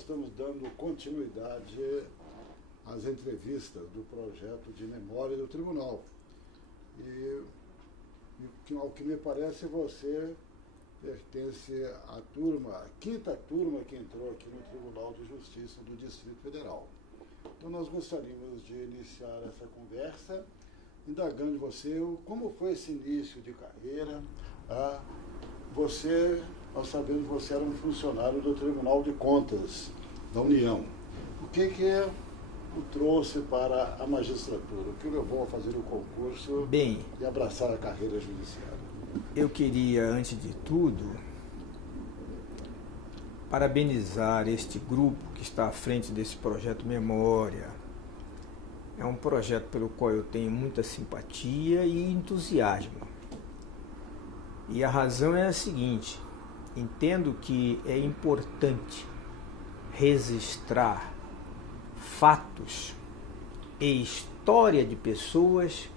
estamos dando continuidade às entrevistas do projeto de memória do tribunal. E ao que me parece, você pertence à turma, a quinta turma que entrou aqui no Tribunal de Justiça do Distrito Federal. Então nós gostaríamos de iniciar essa conversa indagando de você como foi esse início de carreira. Nós sabemos que você era um funcionário do Tribunal de Contas da União. O que o trouxe para a magistratura? O que o levou a fazer o concurso e abraçar a carreira judiciária? Eu queria, antes de tudo, parabenizar este grupo que está à frente desse projeto Memória. É um projeto pelo qual eu tenho muita simpatia e entusiasmo. E a razão é a seguinte: entendo que é importante registrar fatos e história de pessoas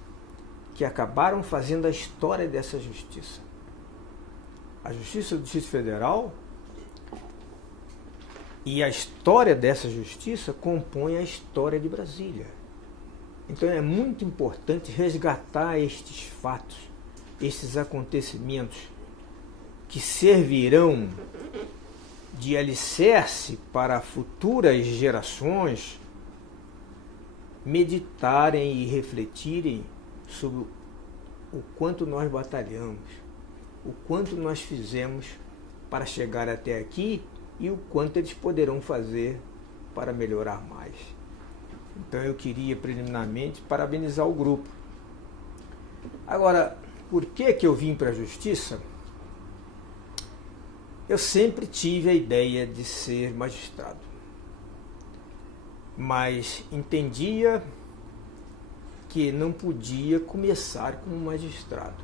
que acabaram fazendo a história dessa justiça. A Justiça do Distrito Federal e a história dessa justiça compõe a história de Brasília. Então é muito importante resgatar estes fatos, esses acontecimentos que servirão de alicerce para futuras gerações meditarem e refletirem sobre o quanto nós batalhamos, o quanto nós fizemos para chegar até aqui e o quanto eles poderão fazer para melhorar mais. Então eu queria preliminarmente parabenizar o grupo. Agora, por que eu vim para a Justiça? Eu sempre tive a ideia de ser magistrado, mas entendia que não podia começar como magistrado.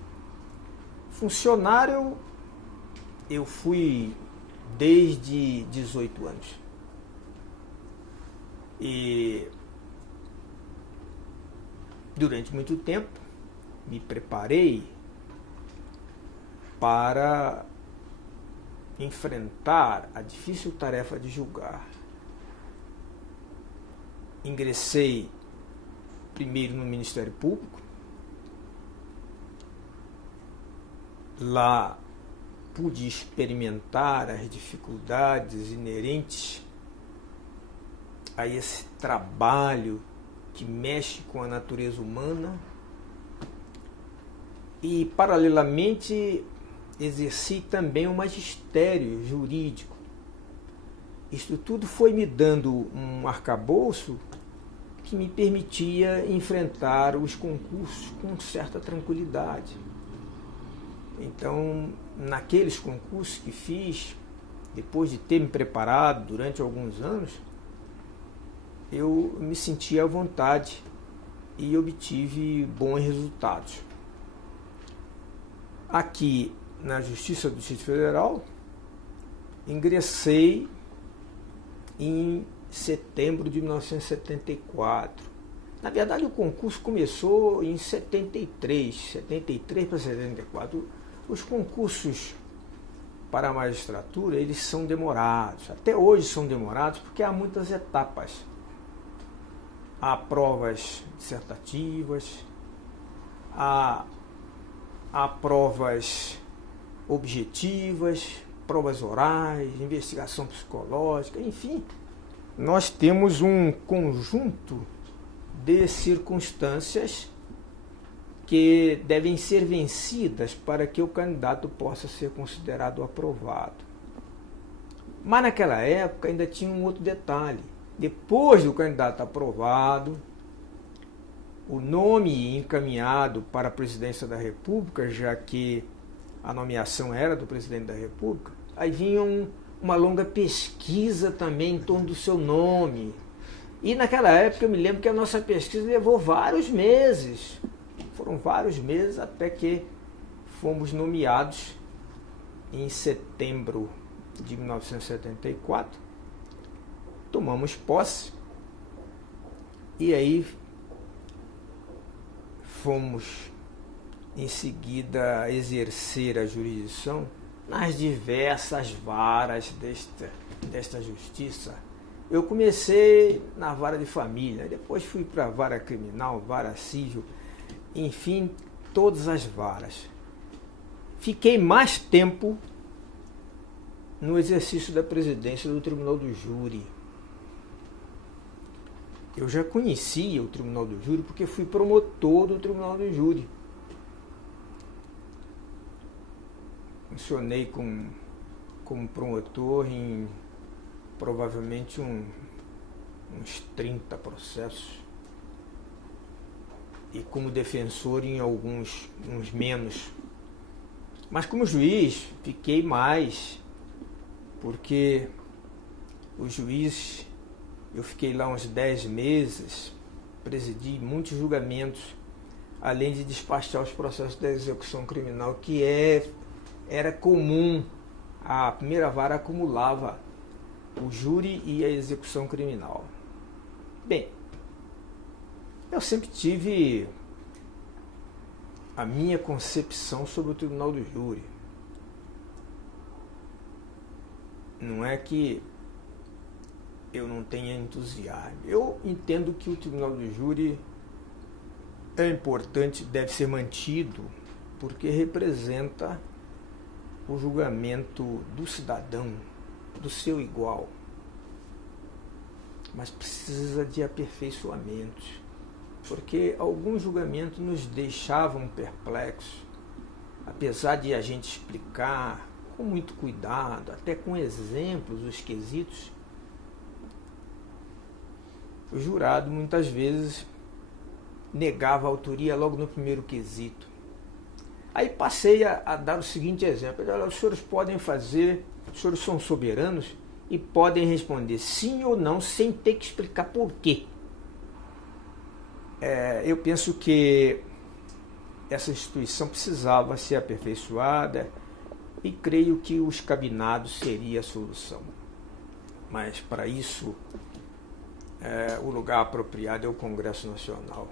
Funcionário, eu fui desde 18 anos. E durante muito tempo me preparei para enfrentar a difícil tarefa de julgar. Ingressei primeiro no Ministério Público. Lá pude experimentar as dificuldades inerentes a esse trabalho que mexe com a natureza humana e, paralelamente, exerci também o magistério jurídico. Isto tudo foi me dando um arcabouço que me permitia enfrentar os concursos com certa tranquilidade. Então, naqueles concursos que fiz, depois de ter me preparado durante alguns anos, eu me senti à vontade e obtive bons resultados. Aqui na Justiça do Distrito Federal, ingressei em setembro de 1974. Na verdade, o concurso começou em 73 para 74. Os concursos para a magistratura, eles são demorados. Até hoje são demorados porque há muitas etapas. Há provas dissertativas, há provas objetivas, provas orais, investigação psicológica, enfim. Nós temos um conjunto de circunstâncias que devem ser vencidas para que o candidato possa ser considerado aprovado. Mas naquela época ainda tinha um outro detalhe. Depois do candidato aprovado, o nome encaminhado para a presidência da República, já que a nomeação era do presidente da República, aí vinha uma longa pesquisa também em torno do seu nome. E naquela época eu me lembro que a nossa pesquisa levou vários meses. Foram vários meses até que fomos nomeados em setembro de 1974. Tomamos posse e aí fomos em seguida exercer a jurisdição nas diversas varas desta justiça, eu comecei na vara de família, depois fui para a vara criminal, vara civil, enfim, todas as varas. Fiquei mais tempo no exercício da presidência do Tribunal do Júri. Eu já conhecia o Tribunal do Júri porque fui promotor do Tribunal do Júri. Funcionei como promotor em provavelmente uns 30 processos. E como defensor em uns menos. Mas como juiz, fiquei mais, porque o juiz, eu fiquei lá uns 10 meses, presidi muitos julgamentos, além de despachar os processos da execução criminal, que era comum, a primeira vara acumulava o júri e a execução criminal. Bem, eu sempre tive a minha concepção sobre o Tribunal do Júri. Não é que eu não tenha entusiasmo. Eu entendo que o Tribunal do Júri é importante, deve ser mantido, porque representa o julgamento do cidadão, do seu igual. Mas precisa de aperfeiçoamentos, porque alguns julgamentos nos deixavam perplexos, apesar de a gente explicar com muito cuidado, até com exemplos, os quesitos. O jurado muitas vezes negava a autoria logo no primeiro quesito. Aí passei a dar o seguinte exemplo: os senhores podem fazer, os senhores são soberanos e podem responder sim ou não sem ter que explicar por quê. Eu penso que essa instituição precisava ser aperfeiçoada e creio que os cabinados seria a solução. Mas para isso, o lugar apropriado é o Congresso Nacional.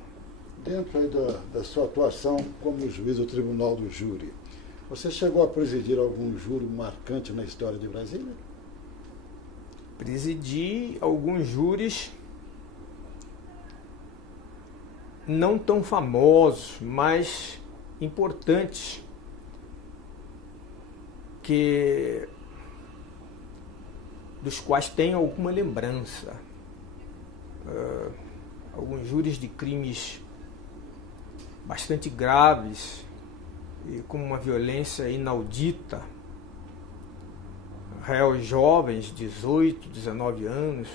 Dentro aí da sua atuação como juiz do Tribunal do Júri, você chegou a presidir algum júri marcante na história de Brasília? Presidi alguns júris não tão famosos, mas importantes, dos quais tenho alguma lembrança. Alguns júris de crimes bastante graves e com uma violência inaudita, réus jovens, 18, 19 anos,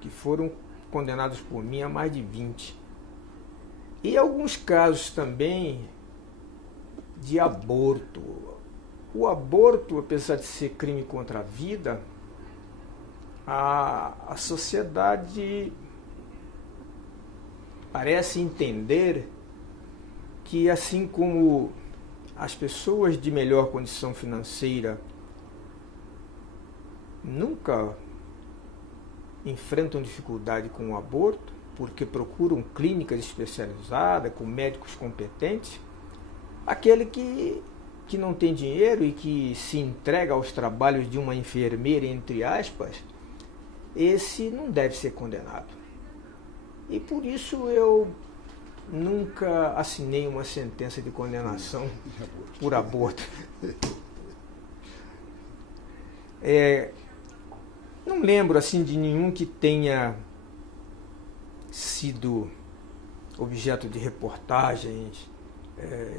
que foram condenados por mim a mais de 20. E alguns casos também de aborto. O aborto, apesar de ser crime contra a vida, a sociedade parece entender que, assim como as pessoas de melhor condição financeira nunca enfrentam dificuldade com o aborto, porque procuram clínicas especializadas, com médicos competentes, aquele que não tem dinheiro e que se entrega aos trabalhos de uma enfermeira, entre aspas, esse não deve ser condenado. E por isso eu nunca assinei uma sentença de condenação por aborto. Não lembro assim de nenhum que tenha sido objeto de reportagens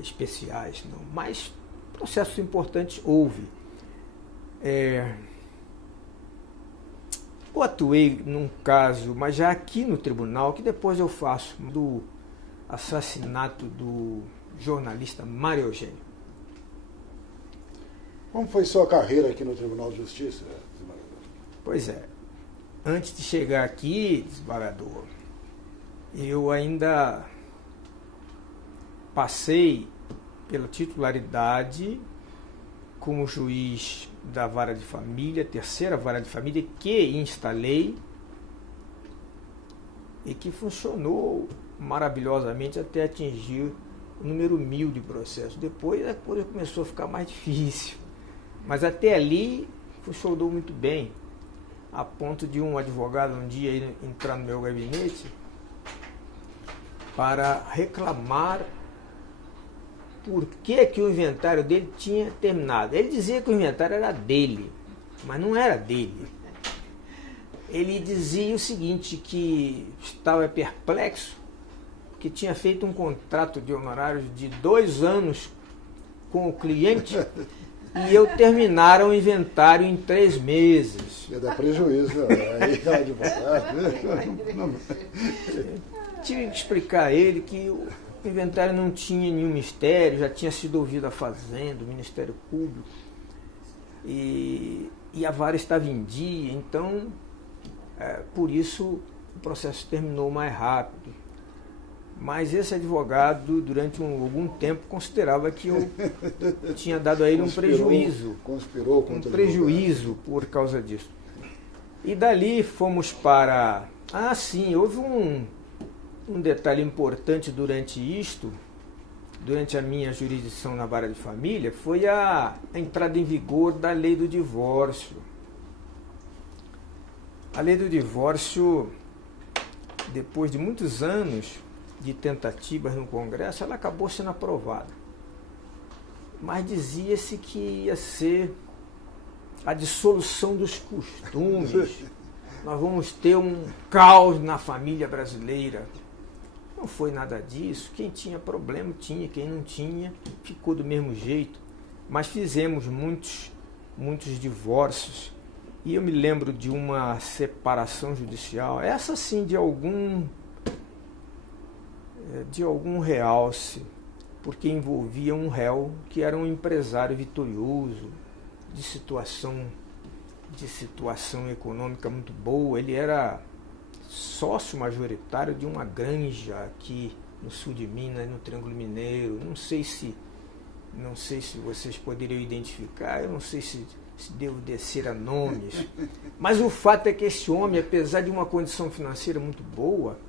especiais, não. Mas processos importantes houve. Eu atuei num caso, mas já aqui no tribunal, que depois eu faço, do assassinato do jornalista Mário Eugênio. Como foi sua carreira aqui no Tribunal de Justiça, desembargador? Pois é, antes de chegar aqui, desembargador, eu ainda passei pela titularidade como juiz da vara de família, terceira vara de família, que instalei e que funcionou maravilhosamente até atingir o número 1000 de processos. Depois a coisa começou a ficar mais difícil, mas até ali funcionou muito bem. a ponto de um advogado um dia entrar no meu gabinete para reclamar por que o inventário dele tinha terminado. Ele dizia que o inventário era dele, mas não era dele. Ele dizia o seguinte, que estava perplexo, que tinha feito um contrato de honorários de 2 anos com o cliente e eu terminara o inventário em 3 meses. Ia dar prejuízo, aí advogado. Tive que explicar a ele que o inventário não tinha nenhum mistério, já tinha sido ouvido a Fazenda, o Ministério Público, e a vara estava em dia, então, por isso, o processo terminou mais rápido. Mas esse advogado, durante algum tempo, considerava que eu tinha dado a ele um prejuízo. Conspirou contra um prejuízo por causa disso. E dali fomos para... Ah, sim, houve um detalhe importante durante a minha jurisdição na vara de família, foi a entrada em vigor da lei do divórcio. A lei do divórcio, depois de muitos anos de tentativas no Congresso, ela acabou sendo aprovada. Mas dizia-se que ia ser a dissolução dos costumes. Nós vamos ter um caos na família brasileira. Não foi nada disso. Quem tinha problema tinha, quem não tinha ficou do mesmo jeito. Mas fizemos muitos divórcios. E eu me lembro de uma separação judicial, essa sim de algum realce, porque envolvia um réu que era um empresário vitorioso, de situação econômica muito boa. Ele era sócio majoritário de uma granja aqui no sul de Minas, no Triângulo Mineiro. Não sei se vocês poderiam identificar, eu não sei se devo descer a nomes, mas o fato é que esse homem, apesar de uma condição financeira muito boa,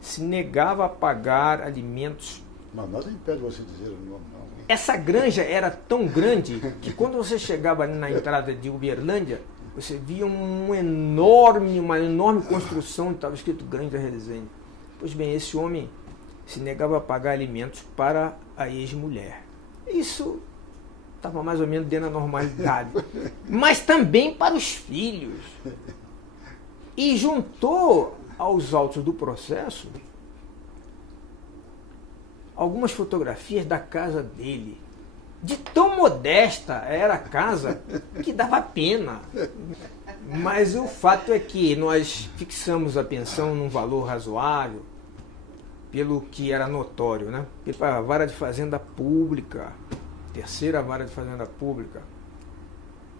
se negava a pagar alimentos. Mas nada impede você dizer o nome, não. Essa granja era tão grande que quando você chegava ali na entrada de Uberlândia, você via uma enorme construção, estava escrito Granja Resende. Pois bem, esse homem se negava a pagar alimentos para a ex-mulher. Isso estava mais ou menos dentro da normalidade. Mas também para os filhos. E juntou aos autos do processo algumas fotografias da casa dele. De tão modesta era a casa que dava pena. Mas o fato é que nós fixamos a pensão num valor razoável, pelo que era notório, né? A vara de fazenda pública, terceira vara de fazenda pública.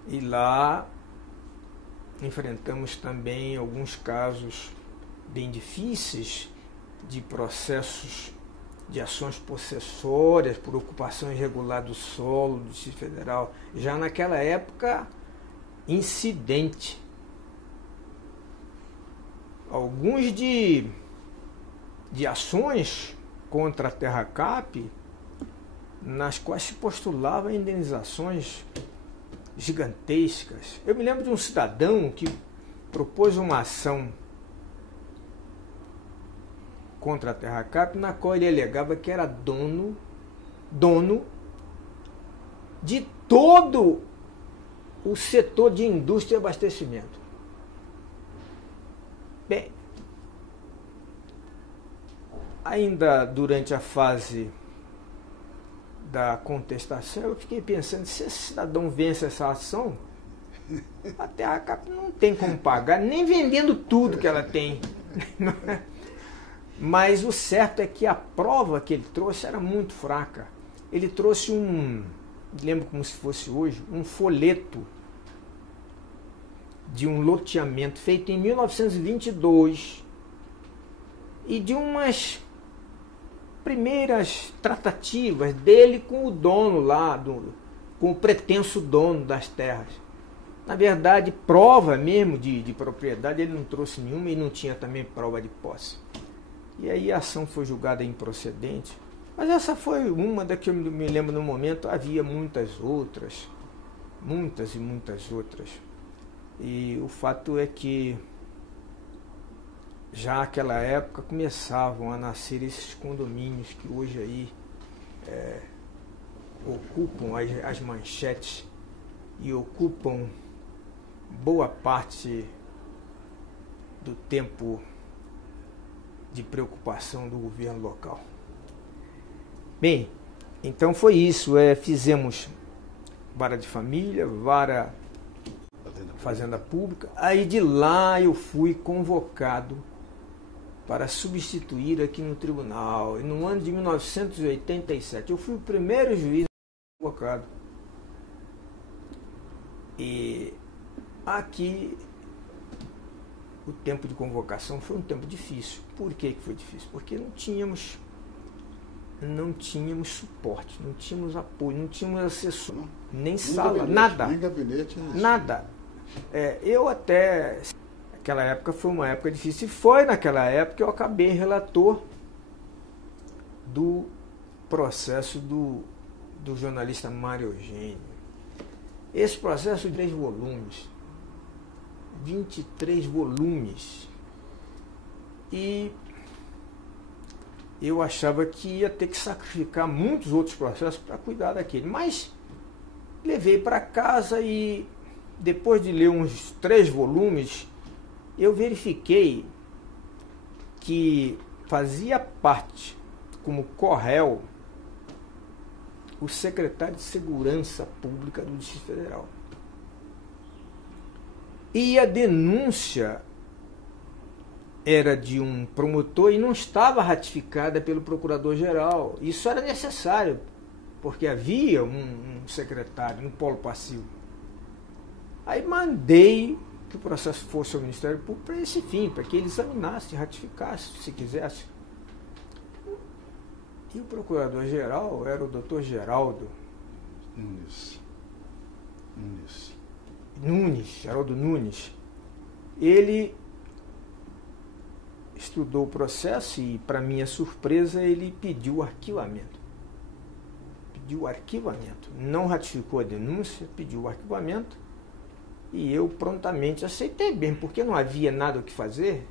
E lá enfrentamos também alguns casos bem difíceis de processos de ações possessórias por ocupação irregular do solo do Distrito Federal. Já naquela época, incidente. Alguns de ações contra a Terracap, nas quais se postulavam indenizações gigantescas. Eu me lembro de um cidadão que propôs uma ação contra a Terracap, na qual ele alegava que era dono de todo o setor de indústria e abastecimento. Bem, ainda durante a fase da contestação, eu fiquei pensando, se esse cidadão vence essa ação, a Terracap não tem como pagar, nem vendendo tudo que ela tem. Mas o certo é que a prova que ele trouxe era muito fraca. Ele trouxe lembro como se fosse hoje, um folheto de um loteamento feito em 1922 e de umas primeiras tratativas dele com o dono lá, com o pretenso dono das terras. Na verdade, prova mesmo de propriedade ele não trouxe nenhuma e não tinha também prova de posse. E aí a ação foi julgada improcedente. Mas essa foi uma da que eu me lembro no momento. Havia muitas outras. Muitas e muitas outras. E o fato é que já naquela época começavam a nascer esses condomínios que hoje aí ocupam as manchetes e ocupam boa parte do tempo de preocupação do governo local. Bem, então foi isso, fizemos vara de família, vara fazenda pública, aí de lá eu fui convocado para substituir aqui no tribunal, e no ano de 1987 eu fui o primeiro juiz convocado. E aqui o tempo de convocação foi um tempo difícil. Por que foi difícil? Porque não tínhamos suporte, não tínhamos apoio, não tínhamos assessor, nem sala, gabinete, nada. Nem gabinete. Nada. Eu até... Aquela época foi uma época difícil. E foi naquela época que eu acabei relator do processo do jornalista Mário Eugênio. Esse processo de 3 volumes. 23 volumes. E eu achava que ia ter que sacrificar muitos outros processos para cuidar daquele. Mas levei para casa e depois de ler uns 3 volumes, eu verifiquei que fazia parte, como corréu, o secretário de Segurança Pública do Distrito Federal. E a denúncia era de um promotor e não estava ratificada pelo procurador-geral. Isso era necessário, porque havia um secretário no polo passivo. Aí mandei que o processo fosse ao Ministério Público para esse fim, para que ele examinasse, ratificasse, se quisesse. E o procurador-geral era o Dr. Geraldo Geraldo Nunes. Ele estudou o processo e, para minha surpresa, ele pediu o arquivamento. Não ratificou a denúncia, pediu o arquivamento. E eu prontamente aceitei bem, porque não havia nada o que fazer.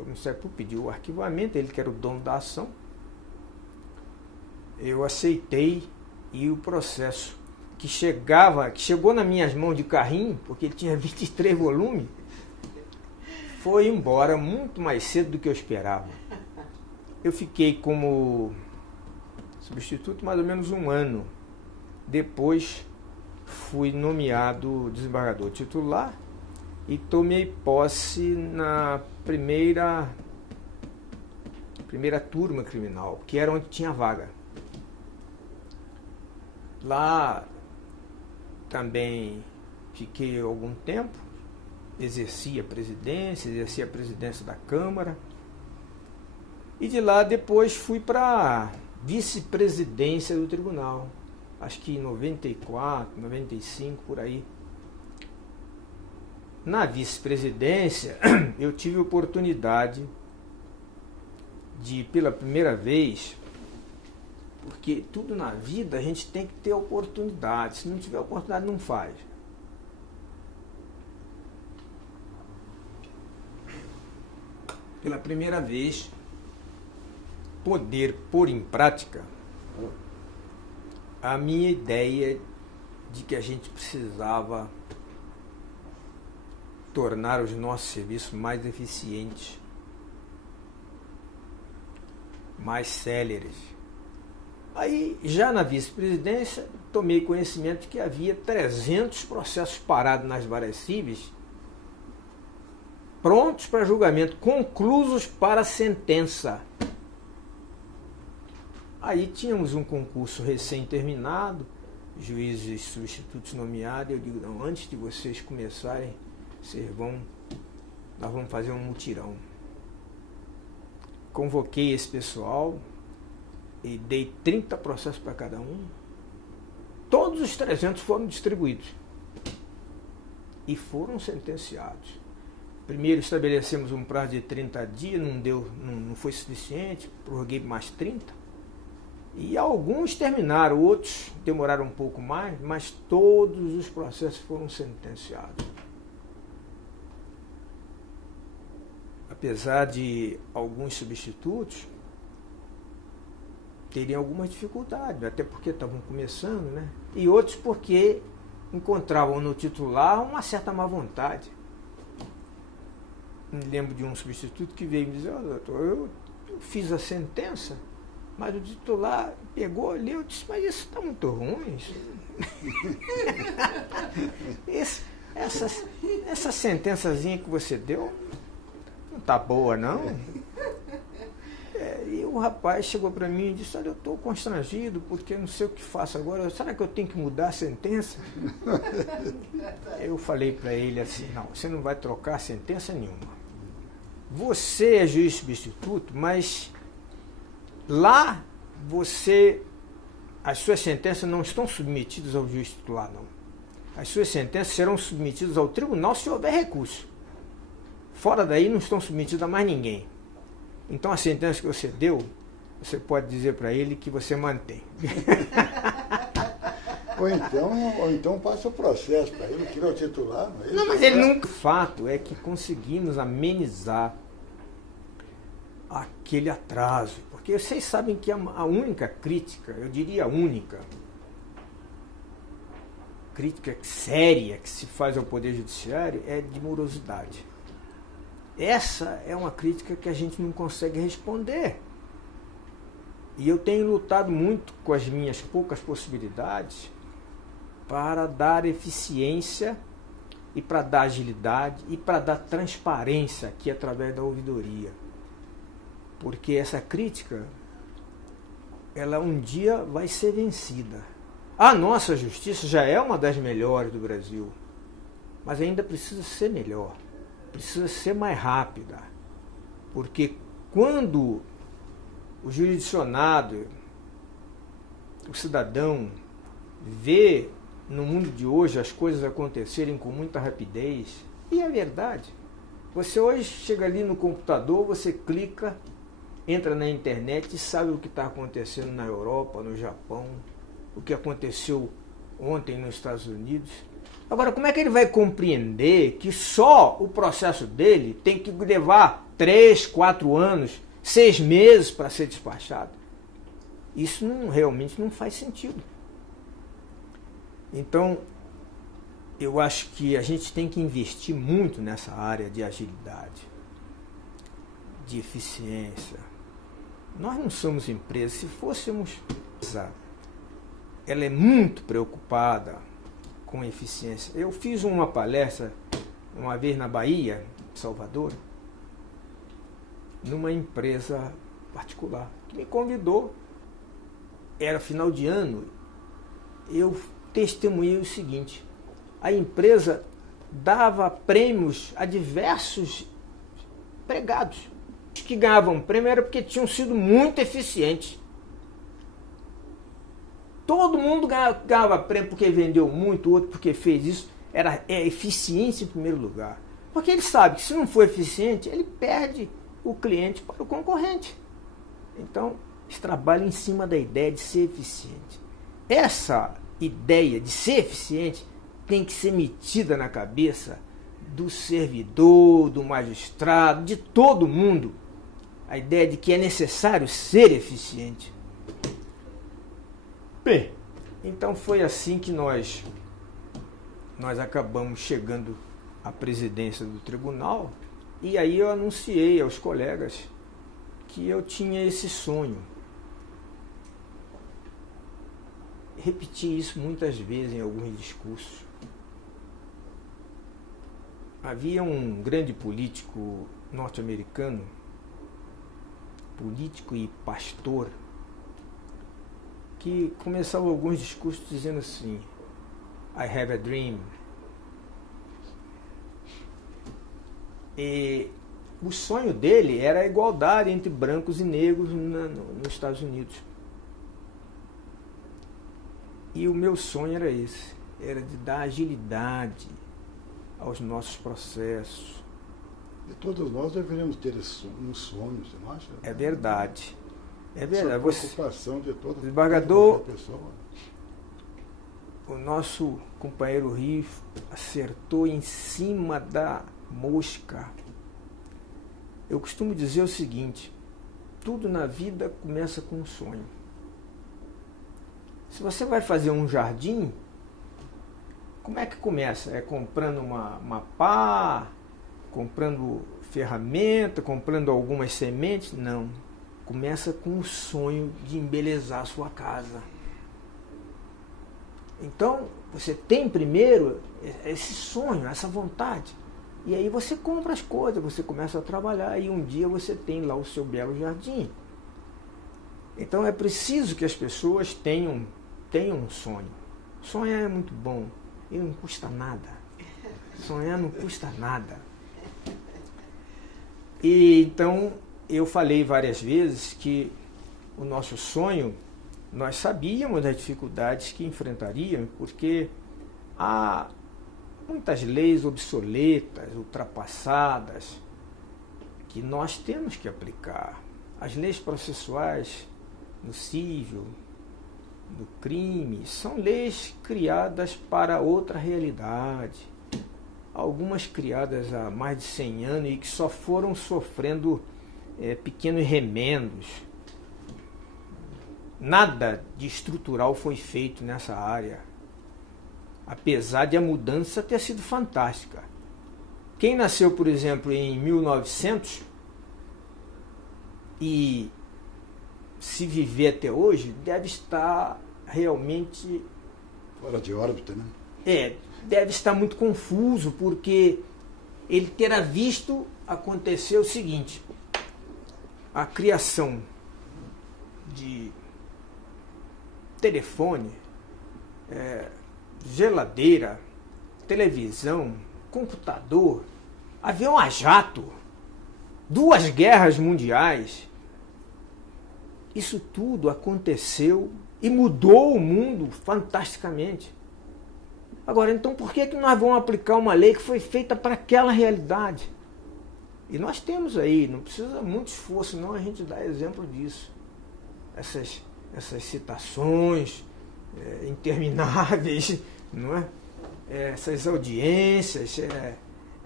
O Ministério Público pediu o arquivamento, ele que era o dono da ação. Eu aceitei e o processo que chegou nas minhas mãos de carrinho, porque ele tinha 23 volumes, foi embora muito mais cedo do que eu esperava. Eu fiquei como substituto mais ou menos um ano. Depois fui nomeado desembargador titular e tomei posse na primeira turma criminal, que era onde tinha vaga. Lá também fiquei algum tempo, exerci a presidência da Câmara, e de lá depois fui para a vice-presidência do tribunal. Acho que em 94, 95, por aí. Na vice-presidência, eu tive a oportunidade de, pela primeira vez, porque tudo na vida a gente tem que ter oportunidade. Se não tiver oportunidade, não faz. Pela primeira vez, poder pôr em prática a minha ideia de que a gente precisava tornar os nossos serviços mais eficientes, mais céleres. Aí, já na vice-presidência, tomei conhecimento de que havia 300 processos parados nas varas cíveis, prontos para julgamento, conclusos para sentença. Aí tínhamos um concurso recém-terminado, juízes substitutos nomeados. Eu digo, não, antes de vocês começarem, nós vamos fazer um mutirão. Convoquei esse pessoal e dei 30 processos para cada um. Todos os 300 foram distribuídos e foram sentenciados. Primeiro estabelecemos um prazo de 30 dias, não foi suficiente, prorroguei mais 30. E alguns terminaram, outros demoraram um pouco mais, mas todos os processos foram sentenciados. apesar de alguns substitutos teriam algumas dificuldades, até porque estavam começando, né? E outros porque encontravam no titular uma certa má vontade. Me lembro de um substituto que veio me dizer: doutor, eu fiz a sentença, mas o titular pegou, leu, disse: mas isso está muito ruim. Essa sentençazinha que você deu não está boa, não. E o rapaz chegou para mim e disse: olha, eu estou constrangido porque não sei o que faço agora. Será que eu tenho que mudar a sentença? Eu falei para ele assim: não, você não vai trocar sentença nenhuma. Você é juiz substituto, mas lá as suas sentenças não estão submetidas ao juiz titular, não. As suas sentenças serão submetidas ao tribunal se houver recurso. Fora daí não estão submetidas a mais ninguém. Então a sentença que você deu, você pode dizer para ele que você mantém. Ou então passa o processo para ele, que não é o titular. Não, mas ele nunca. O fato é que conseguimos amenizar aquele atraso. Porque vocês sabem que a única crítica, eu diria a única crítica séria que se faz ao Poder Judiciário é de morosidade. Essa é uma crítica que a gente não consegue responder. E eu tenho lutado muito com as minhas poucas possibilidades para dar eficiência e para dar agilidade e para dar transparência aqui através da ouvidoria. Porque essa crítica, ela um dia vai ser vencida. A nossa justiça já é uma das melhores do Brasil, mas ainda precisa ser melhor. Precisa ser mais rápida, porque quando o jurisdicionado, o cidadão, vê no mundo de hoje as coisas acontecerem com muita rapidez, e é verdade, você hoje chega ali no computador, você clica, entra na internet e sabe o que está acontecendo na Europa, no Japão, o que aconteceu ontem nos Estados Unidos. Agora, como é que ele vai compreender que só o processo dele tem que levar 3, 4 anos, 6 meses para ser despachado? Isso realmente não faz sentido. Então, eu acho que a gente tem que investir muito nessa área de agilidade, de eficiência. Nós não somos empresa. Se fôssemos, ela é muito preocupada com eficiência. Eu fiz uma palestra uma vez na Bahia, Salvador, numa empresa particular, que me convidou. Era final de ano. Eu testemunhei o seguinte: a empresa dava prêmios a diversos empregados. Os que ganhavam prêmio era porque tinham sido muito eficientes. Todo mundo ganhava prêmio porque vendeu muito, outro porque fez isso. É eficiência em primeiro lugar. Porque ele sabe que se não for eficiente, ele perde o cliente para o concorrente. Então, eles trabalham em cima da ideia de ser eficiente. Essa ideia de ser eficiente tem que ser metida na cabeça do servidor, do magistrado, de todo mundo. A ideia de que é necessário ser eficiente. Bem, então foi assim que nós acabamos chegando à presidência do tribunal, e aí eu anunciei aos colegas que eu tinha esse sonho. Repeti isso muitas vezes em alguns discursos. Havia um grande político norte-americano, político e pastor, que começava alguns discursos dizendo assim: I have a dream. E o sonho dele era a igualdade entre brancos e negros nos Estados Unidos. E o meu sonho era esse, era de dar agilidade aos nossos processos. E todos nós deveríamos ter um sonho, você não acha? É verdade. É verdade. Essa preocupação de todo desembargador, pessoa. O nosso companheiro Rio acertou em cima da mosca. Eu costumo dizer o seguinte: tudo na vida começa com um sonho. Se você vai fazer um jardim, como é que começa? É comprando uma pá, comprando ferramenta, comprando algumas sementes? Não. Começa com o sonho de embelezar a sua casa. Então, você tem primeiro esse sonho, essa vontade. E aí você compra as coisas, você começa a trabalhar e um dia você tem lá o seu belo jardim. Então é preciso que as pessoas tenham um sonho. Sonhar é muito bom e não custa nada. Sonhar não custa nada. E então eu falei várias vezes que o nosso sonho, nós sabíamos das dificuldades que enfrentaríamos, porque há muitas leis obsoletas, ultrapassadas, que nós temos que aplicar. As leis processuais no civil, no crime, são leis criadas para outra realidade. Algumas criadas há mais de 100 anos e que só foram sofrendo pequenos remendos. Nada de estrutural foi feito nessa área, apesar de a mudança ter sido fantástica. Quem nasceu, por exemplo, em 1900 e se viver até hoje, deve estar realmente... fora de órbita, né? Deve estar muito confuso, porque ele terá visto acontecer o seguinte: a criação de telefone, geladeira, televisão, computador, avião a jato, 2 guerras mundiais. Isso tudo aconteceu e mudou o mundo fantasticamente. Agora, então, por que nós vamos aplicar uma lei que foi feita para aquela realidade? E nós temos aí, não precisa muito esforço, não, a gente dá exemplo disso. Essas citações intermináveis, não é? Essas audiências,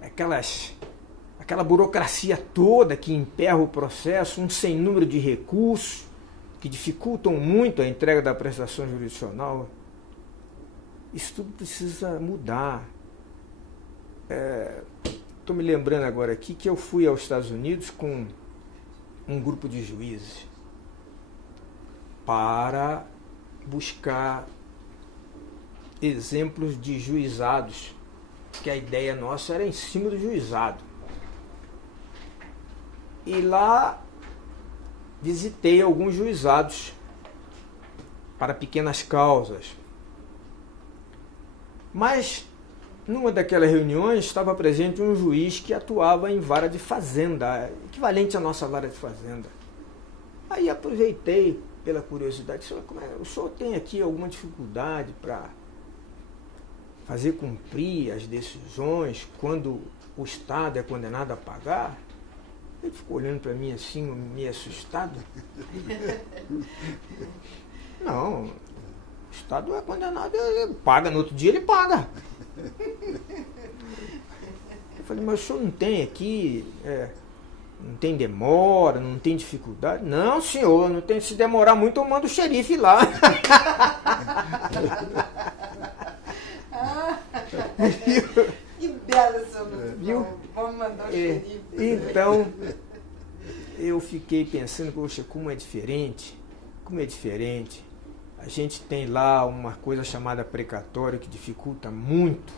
aquela burocracia toda que emperra o processo, um sem número de recursos que dificultam muito a entrega da prestação jurisdicional. Isso tudo precisa mudar. Estou me lembrando agora aqui que eu fui aos Estados Unidos com um grupo de juízes para buscar exemplos de juizados, que a ideia nossa era em cima do juizado. E lá visitei alguns juizados para pequenas causas. Mas, numa daquelas reuniões, estava presente um juiz que atuava em vara de fazenda, equivalente à nossa vara de fazenda. Aí aproveitei pela curiosidade: o senhor tem aqui alguma dificuldade para fazer cumprir as decisões quando o Estado é condenado a pagar? Ele ficou olhando para mim assim, meio assustado. Não, o Estado é condenado, ele paga, no outro dia ele paga. Eu falei: mas o senhor não tem aqui, não tem demora, não tem dificuldade? Não, senhor, não tem. Se demorar muito, eu mando o xerife lá. Que bela solução. Vamos mandar o xerife. Então, eu fiquei pensando: poxa, como é diferente. A gente tem lá uma coisa chamada precatório que dificulta muito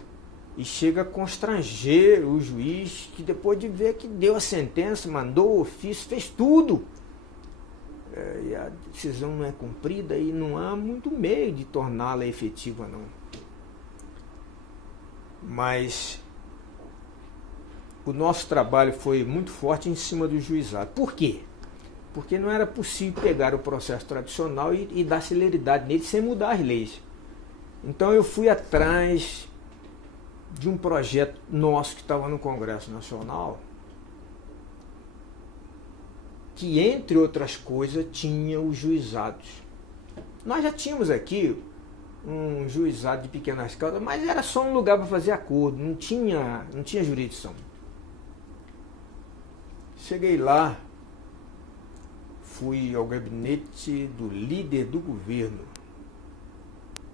e chega a constranger o juiz, que depois de ver que deu a sentença, mandou o ofício, fez tudo, e a decisão não é cumprida e não há muito meio de torná-la efetiva, não. Mas o nosso trabalho foi muito forte em cima do juizado. Por quê? Porque não era possível pegar o processo tradicional e dar celeridade nele sem mudar as leis. Então eu fui atrás de um projeto nosso que estava no Congresso Nacional, que, entre outras coisas, tinha os juizados. Nós já tínhamos aqui um juizado de pequenas causas, mas era só um lugar para fazer acordo, não tinha jurisdição. Cheguei lá, fui ao gabinete do líder do governo.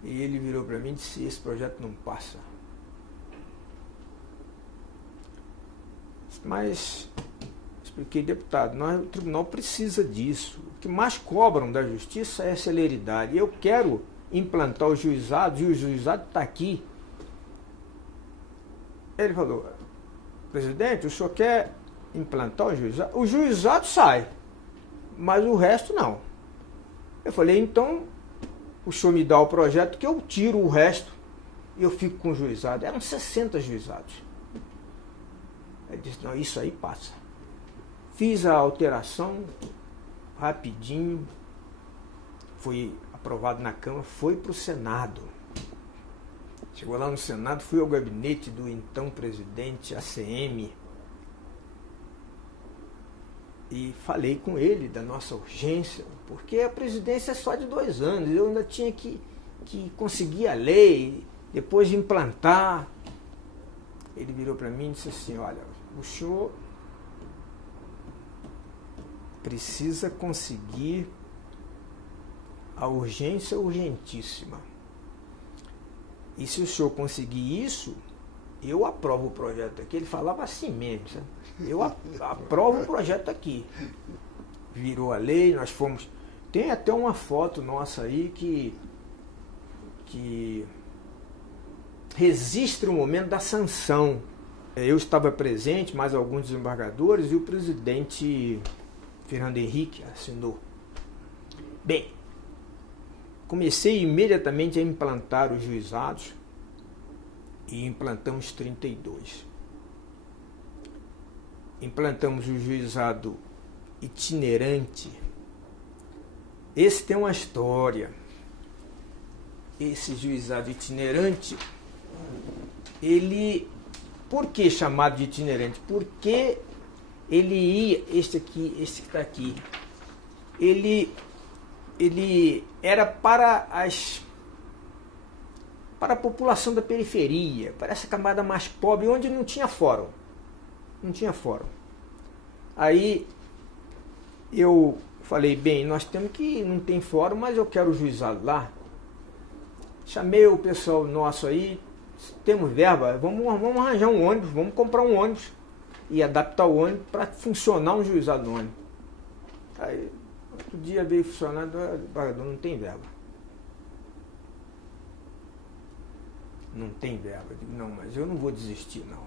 E ele virou para mim e disse, esse projeto não passa. Mas, expliquei, deputado, o tribunal precisa disso. O que mais cobram da justiça é a celeridade. Eu quero implantar os juizados, e o juizado está aqui. Ele falou, presidente, o senhor quer implantar o juizado? O juizado sai, mas o resto não. Eu falei, então, o senhor me dá o projeto que eu tiro o resto e eu fico com o juizado. Eram 60 juizados. Ele disse, não, isso aí passa. Fiz a alteração rapidinho, foi aprovado na Câmara, foi para o Senado. Chegou lá no Senado, fui ao gabinete do então presidente ACM e falei com ele da nossa urgência, porque a presidência é só de 2 anos, eu ainda tinha que conseguir a lei, depois de implantar. Ele virou para mim e disse assim, olha, o senhor precisa conseguir a urgência urgentíssima. E se o senhor conseguir isso, eu aprovo o projeto aqui. Ele falava assim mesmo, sabe? Eu aprovo o projeto aqui. Virou a lei, nós fomos... Tem até uma foto nossa aí que registra o momento da sanção. Eu estava presente, mais alguns desembargadores, e o presidente Fernando Henrique assinou. Bem, comecei imediatamente a implantar os juizados e implantamos 32. Implantamos o juizado itinerante. Esse tem uma história. Esse juizado itinerante, ele... Por que chamado de itinerante? Porque ele ia... Este que está aqui. Ele era para a população da periferia, para essa camada mais pobre, onde não tinha fórum. Não tinha fórum. Aí eu falei, bem, nós temos que... Não tem fórum, mas eu quero o juizado lá. Chamei o pessoal nosso aí, temos verba, vamos arranjar um ônibus, vamos comprar um ônibus e adaptar o ônibus para funcionar um juizado no ônibus. Aí... Outro dia veio funcionando, não tem verba. Não tem verba. Eu digo, não, mas eu não vou desistir, não.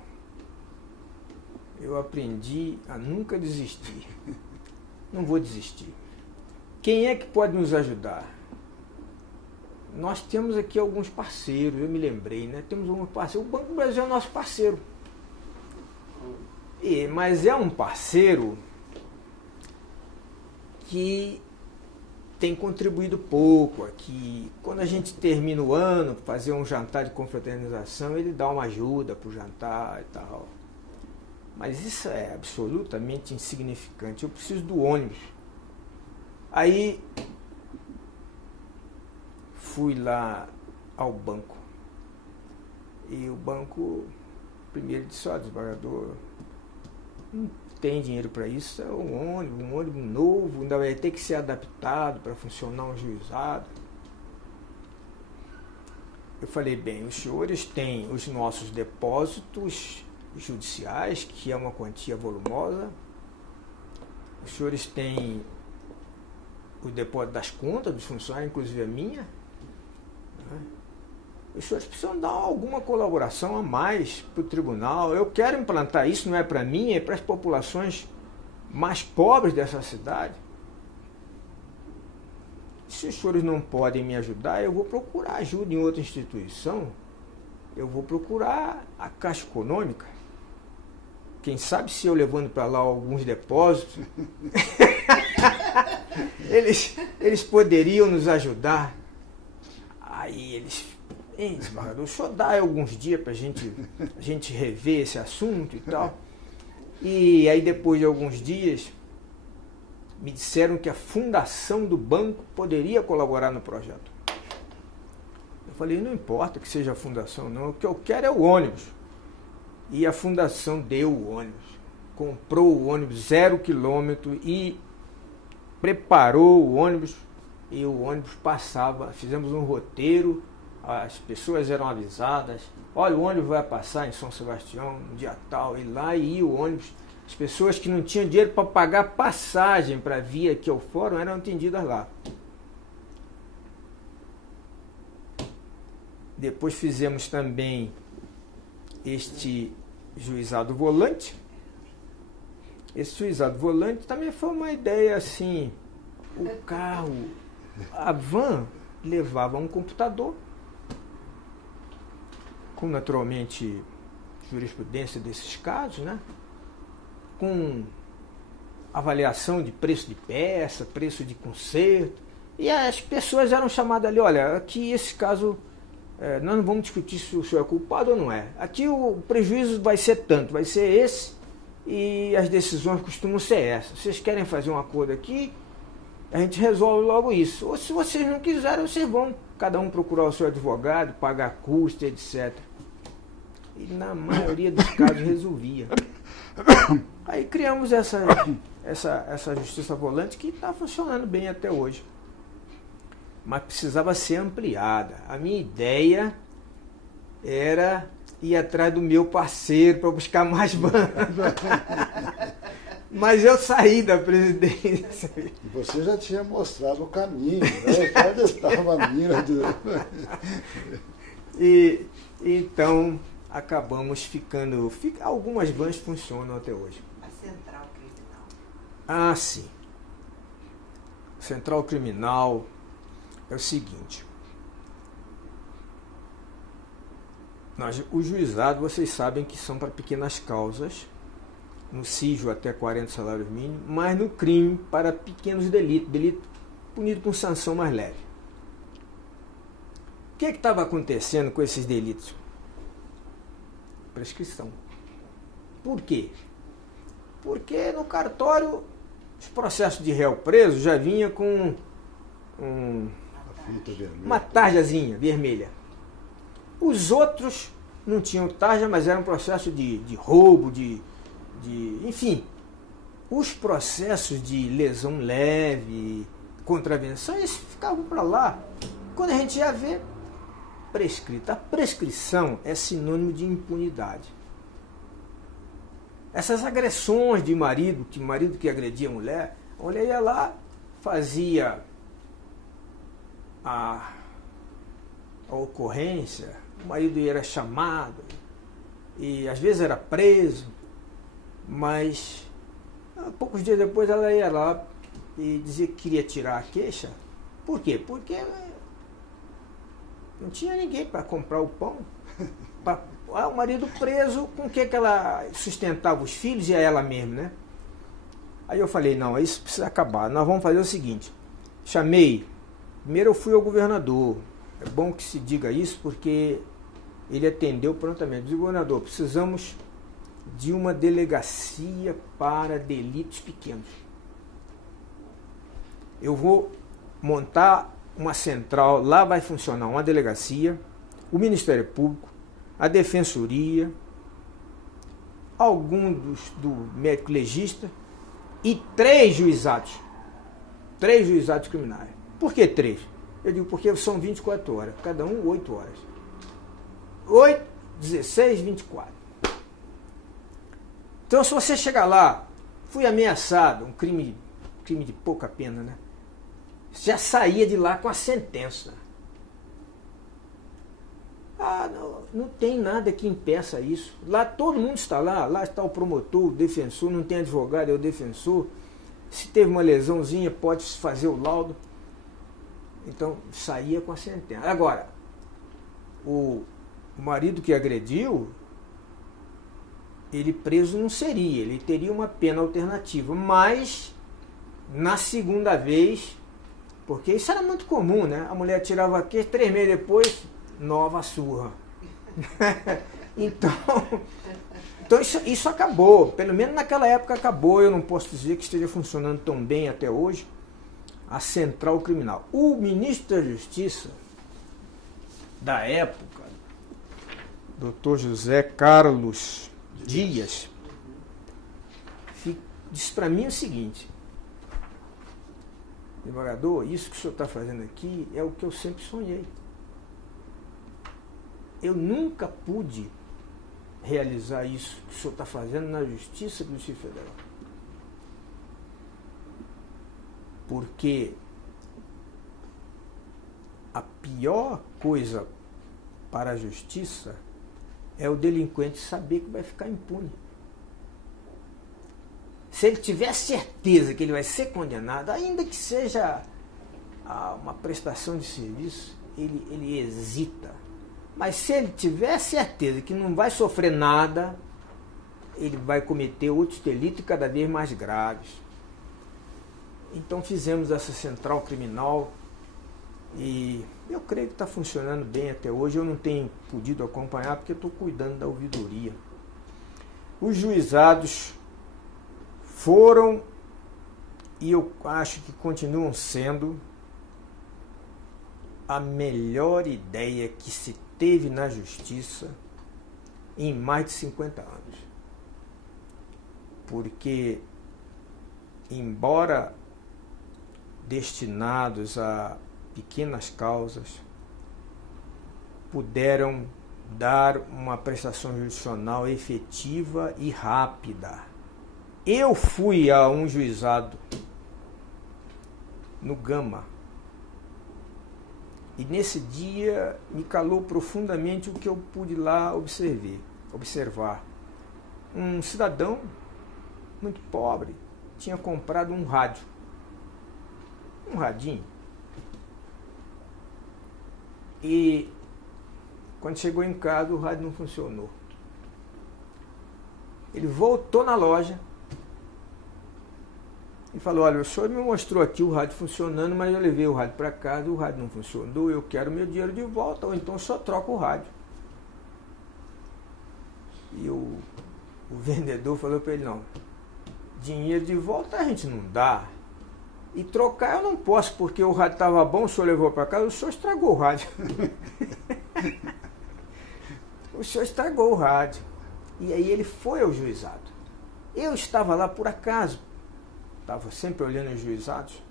Eu aprendi a nunca desistir. Não vou desistir. Quem é que pode nos ajudar? Nós temos aqui alguns parceiros, eu me lembrei, né? Temos alguns parceiros. O Banco do Brasil é nosso parceiro. Mas é um parceiro que tem contribuído pouco aqui. Quando a gente termina o ano, fazer um jantar de confraternização, ele dá uma ajuda para o jantar e tal. Mas isso é absolutamente insignificante. Eu preciso do ônibus. Aí fui lá ao banco. E o banco primeiro disse, ó, desembargador, não tem dinheiro para isso, é um ônibus novo, ainda vai ter que ser adaptado para funcionar um juizado. Eu falei, bem, os senhores têm os nossos depósitos judiciais, que é uma quantia volumosa, os senhores têm o depósito das contas dos funcionários, inclusive a minha, né? Os senhores precisam dar alguma colaboração a mais para o tribunal. Eu quero implantar isso, não é para mim, é para as populações mais pobres dessa cidade. Se os senhores não podem me ajudar, eu vou procurar ajuda em outra instituição. Eu vou procurar a Caixa Econômica. Quem sabe se eu levando para lá alguns depósitos, eles poderiam nos ajudar. Aí eles... desembargador, o senhor dá alguns dias para a gente rever esse assunto e tal. E aí depois de alguns dias me disseram que a fundação do banco poderia colaborar no projeto. Eu falei, não importa que seja a fundação não, o que eu quero é o ônibus. E a fundação deu o ônibus, comprou o ônibus 0 quilômetro e preparou o ônibus, e o ônibus passava. Fizemos um roteiro, as pessoas eram avisadas, olha, o ônibus vai passar em São Sebastião no dia tal, e lá ia o ônibus. As pessoas que não tinham dinheiro para pagar passagem para vir aqui ao fórum eram atendidas lá. Depois fizemos também este juizado volante. Esse juizado volante também foi uma ideia assim, o carro, a van levava um computador, com naturalmente jurisprudência desses casos, né? Com avaliação de preço de peça, preço de conserto, e as pessoas eram chamadas ali, olha, aqui esse caso, nós não vamos discutir se o senhor é culpado ou não é. Aqui o prejuízo vai ser tanto, vai ser esse, e as decisões costumam ser essas. Vocês querem fazer um acordo aqui, a gente resolve logo isso. Ou se vocês não quiserem, vocês vão cada um procurar o seu advogado, pagar custo, etc. E na maioria dos casos resolvia. Aí criamos essa justiça volante que está funcionando bem até hoje. Mas precisava ser ampliada. A minha ideia era ir atrás do meu parceiro para buscar mais bandas. Mas eu saí da presidência. E você já tinha mostrado o caminho, né? Onde estava a mira do... E então acabamos ficando. Algumas vans funcionam até hoje. A Central Criminal. Ah, sim. Central Criminal é o seguinte. O juizado, vocês sabem que são para pequenas causas, no CIJO até 40 salários mínimos, mas no crime para pequenos delitos, delito punido com sanção mais leve. O que estava acontecendo com esses delitos? Prescrição. Por quê? Porque no cartório os processos de réu preso já vinha com uma tarjazinha vermelha. Os outros não tinham tarja, mas era um processo de roubo, enfim. Os processos de lesão leve, contravenção, eles ficavam para lá. Quando a gente ia ver, prescrita. A prescrição é sinônimo de impunidade. Essas agressões de marido que agredia a mulher ia lá, fazia a ocorrência, o marido era chamado e às vezes era preso, mas poucos dias depois ela ia lá e dizia que queria tirar a queixa. Por quê? Porque não tinha ninguém para comprar o pão. O marido preso, com o que ela sustentava os filhos e a ela mesma, né? Aí eu falei, não, isso precisa acabar. Nós vamos fazer o seguinte. Primeiro eu fui ao governador. É bom que se diga isso, porque ele atendeu prontamente. Disse, governador, precisamos de uma delegacia para delitos pequenos. Eu vou montar uma central, lá vai funcionar uma delegacia, o Ministério Público, a Defensoria, alguns do médico legista e 3 juizados. 3 juizados criminais. Por que 3? Eu digo porque são 24 horas, cada um 8 horas. 8, 16, 24. Então, se você chegar lá, fui ameaçado, um crime de pouca pena, né? Já saía de lá com a sentença. Não tem nada que impeça isso. Lá todo mundo está lá está o promotor, o defensor, não tem advogado, é o defensor. Se teve uma lesãozinha, pode fazer o laudo. Então, saía com a sentença. Agora, o marido que agrediu, ele preso não seria, ele teria uma pena alternativa, mas na segunda vez, porque isso era muito comum, né? A mulher tirava a queixa, 3 meses depois, nova surra. Então isso acabou, pelo menos naquela época acabou. Eu não posso dizer que esteja funcionando tão bem até hoje a Central Criminal. O ministro da Justiça da época, Dr. José Carlos Dias, disse para mim o seguinte: desembargador, isso que o senhor está fazendo aqui é o que eu sempre sonhei. Eu nunca pude realizar isso que o senhor está fazendo na Justiça do Distrito Federal. Porque a pior coisa para a justiça é o delinquente saber que vai ficar impune. Se ele tiver certeza que ele vai ser condenado, ainda que seja uma prestação de serviço, ele hesita. Mas se ele tiver certeza que não vai sofrer nada, ele vai cometer outros delitos cada vez mais graves. Então fizemos essa central criminal e eu creio que está funcionando bem até hoje. Eu não tenho podido acompanhar porque estou cuidando da ouvidoria. Os juizados foram, e eu acho que continuam sendo, a melhor ideia que se teve na justiça em mais de 50 anos. Porque, embora destinados a pequenas causas, puderam dar uma prestação jurisdicional efetiva e rápida. Eu fui a um juizado no Gama e nesse dia me calou profundamente o que eu pude lá observar. Um cidadão muito pobre tinha comprado um rádio, um radinho, e quando chegou em casa o rádio não funcionou. Ele voltou na loja e falou: olha, o senhor me mostrou aqui o rádio funcionando, mas eu levei o rádio para casa, o rádio não funcionou, eu quero meu dinheiro de volta, ou então só troca o rádio. E o vendedor falou para ele: não, dinheiro de volta a gente não dá, e trocar eu não posso, porque o rádio estava bom, o senhor levou para casa, o senhor estragou o rádio. O senhor estragou o rádio. E aí ele foi ao juizado. Eu estava lá por acaso, estava sempre olhando os juizados,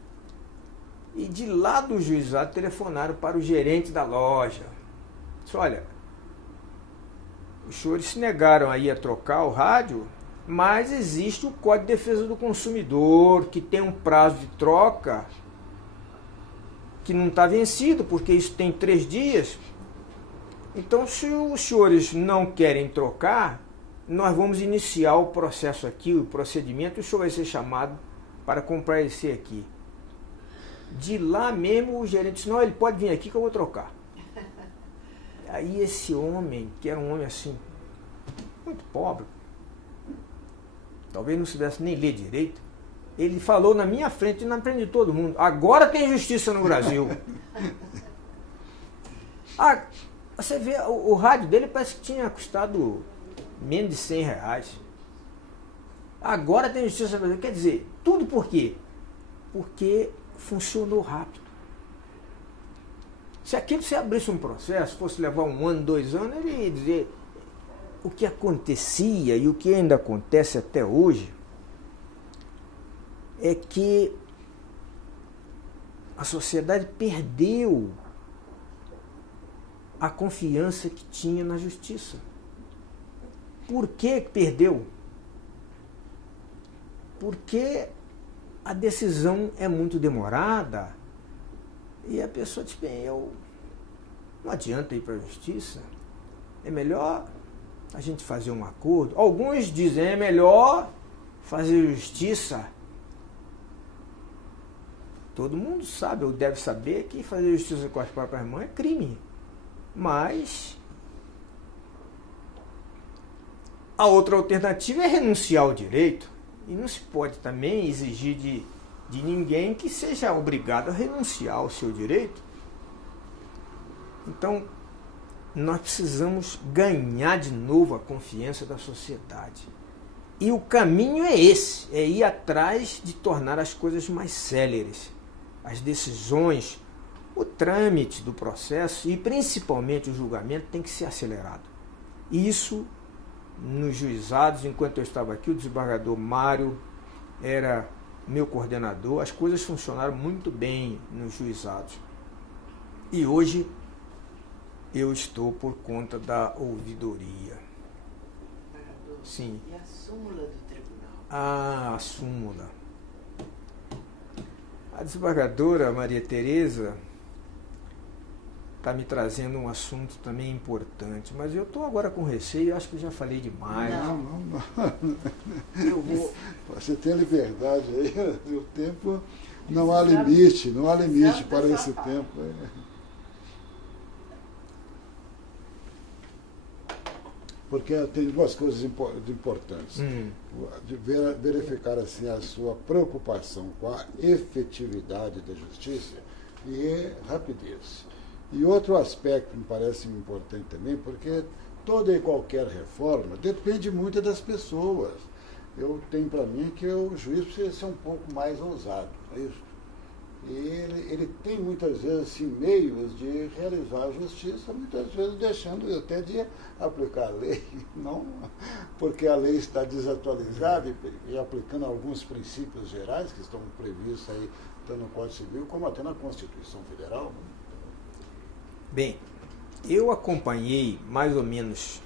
e de lá do juizado telefonaram para o gerente da loja. Disse: olha, os senhores se negaram aí a trocar o rádio, mas existe o Código de Defesa do Consumidor, que tem um prazo de troca que não está vencido, porque isso tem 3 dias. Então, se os senhores não querem trocar, nós vamos iniciar o processo aqui, o procedimento, e o senhor vai ser chamado para comparecer aqui. De lá mesmo o gerente disse: não, ele pode vir aqui que eu vou trocar. Aí esse homem, que era um homem assim, muito pobre, talvez não soubesse nem ler direito, ele falou na minha frente e na frente de todo mundo: agora tem justiça no Brasil. Você vê, o rádio dele parece que tinha custado menos de R$100. Agora tem justiça no Brasil. Quer dizer, tudo por quê? Porque funcionou rápido. Se aquilo se abrisse um processo, fosse levar 1 ano, 2 anos, ele ia dizer. O que acontecia e o que ainda acontece até hoje é que a sociedade perdeu a confiança que tinha na justiça. Por que perdeu? Porque a decisão é muito demorada e a pessoa diz: bem, não adianta ir para a justiça, é melhor a gente fazer um acordo. Alguns dizem: é melhor fazer justiça. Todo mundo sabe, ou deve saber, que fazer justiça com as próprias mãos é crime. Mas a outra alternativa é renunciar ao direito. E não se pode também exigir de ninguém que seja obrigado a renunciar ao seu direito. Então, nós precisamos ganhar de novo a confiança da sociedade. E o caminho é esse, é ir atrás de tornar as coisas mais céleres. As decisões, o trâmite do processo e principalmente o julgamento tem que ser acelerado. Isso, nos juizados, enquanto eu estava aqui, o desembargador Mário era meu coordenador, as coisas funcionaram muito bem nos juizados. E hoje eu estou por conta da ouvidoria. Sim. E a súmula do tribunal? Ah, a súmula. A desembargadora Maria Tereza está me trazendo um assunto também importante, mas eu estou agora com receio, acho que já falei demais. Não. Eu vou... Você tem a liberdade aí, o tempo não há limite para esse tempo. Porque tem duas coisas importantes. De verificar assim, a sua preocupação com a efetividade da justiça e rapidez. E outro aspecto que me parece importante também, porque toda e qualquer reforma depende muito das pessoas. Eu tenho para mim que o juiz precisa ser um pouco mais ousado, é isso? E ele tem muitas vezes assim, meios de realizar a justiça, muitas vezes deixando até de aplicar a lei, não porque a lei está desatualizada e aplicando alguns princípios gerais que estão previstos aí tanto no Código Civil como até na Constituição Federal. Bem, eu acompanhei mais ou menos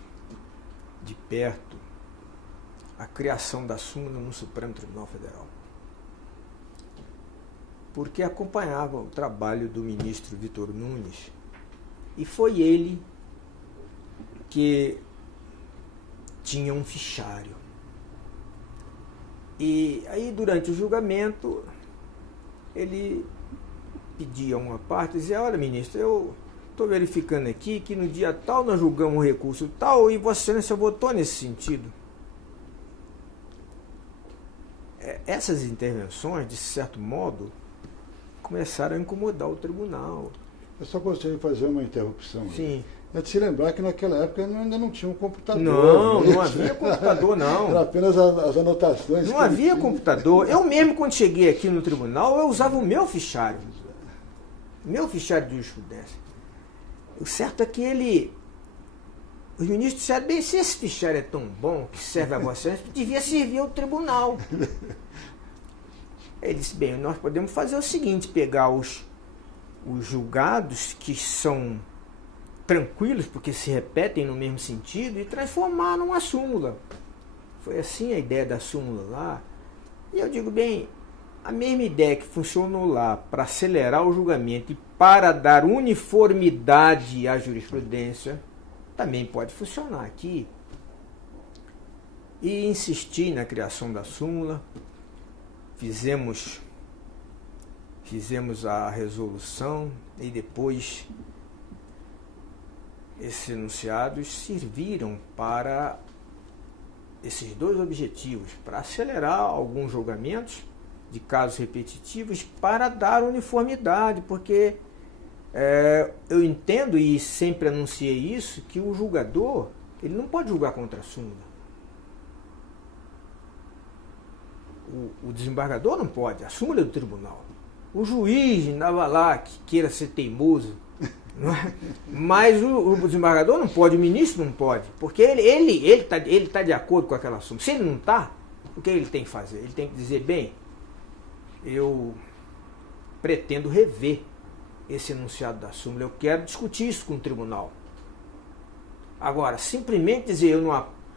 de perto a criação da súmula no Supremo Tribunal Federal, porque acompanhava o trabalho do ministro Vitor Nunes e foi ele que tinha um fichário. E aí, durante o julgamento, ele pedia uma parte e dizia: olha, ministro, eu estou verificando aqui que no dia tal nós julgamos um recurso tal e Vossa Excelência votou nesse sentido. Essas intervenções, de certo modo, começaram a incomodar o tribunal. Eu só gostaria de fazer uma interrupção. Sim. É de se lembrar que naquela época ainda não tinha um computador. Não havia computador, não. Era apenas as anotações. Não havia computador. Eu mesmo, quando cheguei aqui no tribunal, eu usava o meu fichário. Meu fichário de jurisprudência. O certo é que os ministros disseram: bem, se esse fichário é tão bom, que serve a Vossa Excelência, devia servir ao tribunal. Ele disse: bem, nós podemos fazer o seguinte, pegar os julgados que são tranquilos, porque se repetem no mesmo sentido, e transformar numa súmula. Foi assim a ideia da súmula lá. E eu digo: bem, a mesma ideia que funcionou lá para acelerar o julgamento e para dar uniformidade à jurisprudência, também pode funcionar aqui. E insisti na criação da súmula, fizemos a resolução e depois esses enunciados serviram para esses dois objetivos, para acelerar alguns julgamentos de casos repetitivos, para dar uniformidade, porque eu entendo e sempre anunciei isso, que o julgador ele não pode julgar contra a súmula. O desembargador não pode, a súmula é do tribunal. O juiz ainda lá que queira ser teimoso, não é? Mas o desembargador não pode, o ministro não pode, porque ele tá de acordo com aquela súmula. Se ele não está, o que ele tem que fazer? Ele tem que dizer: bem, eu pretendo rever esse enunciado da súmula, eu quero discutir isso com o tribunal. Agora, simplesmente dizer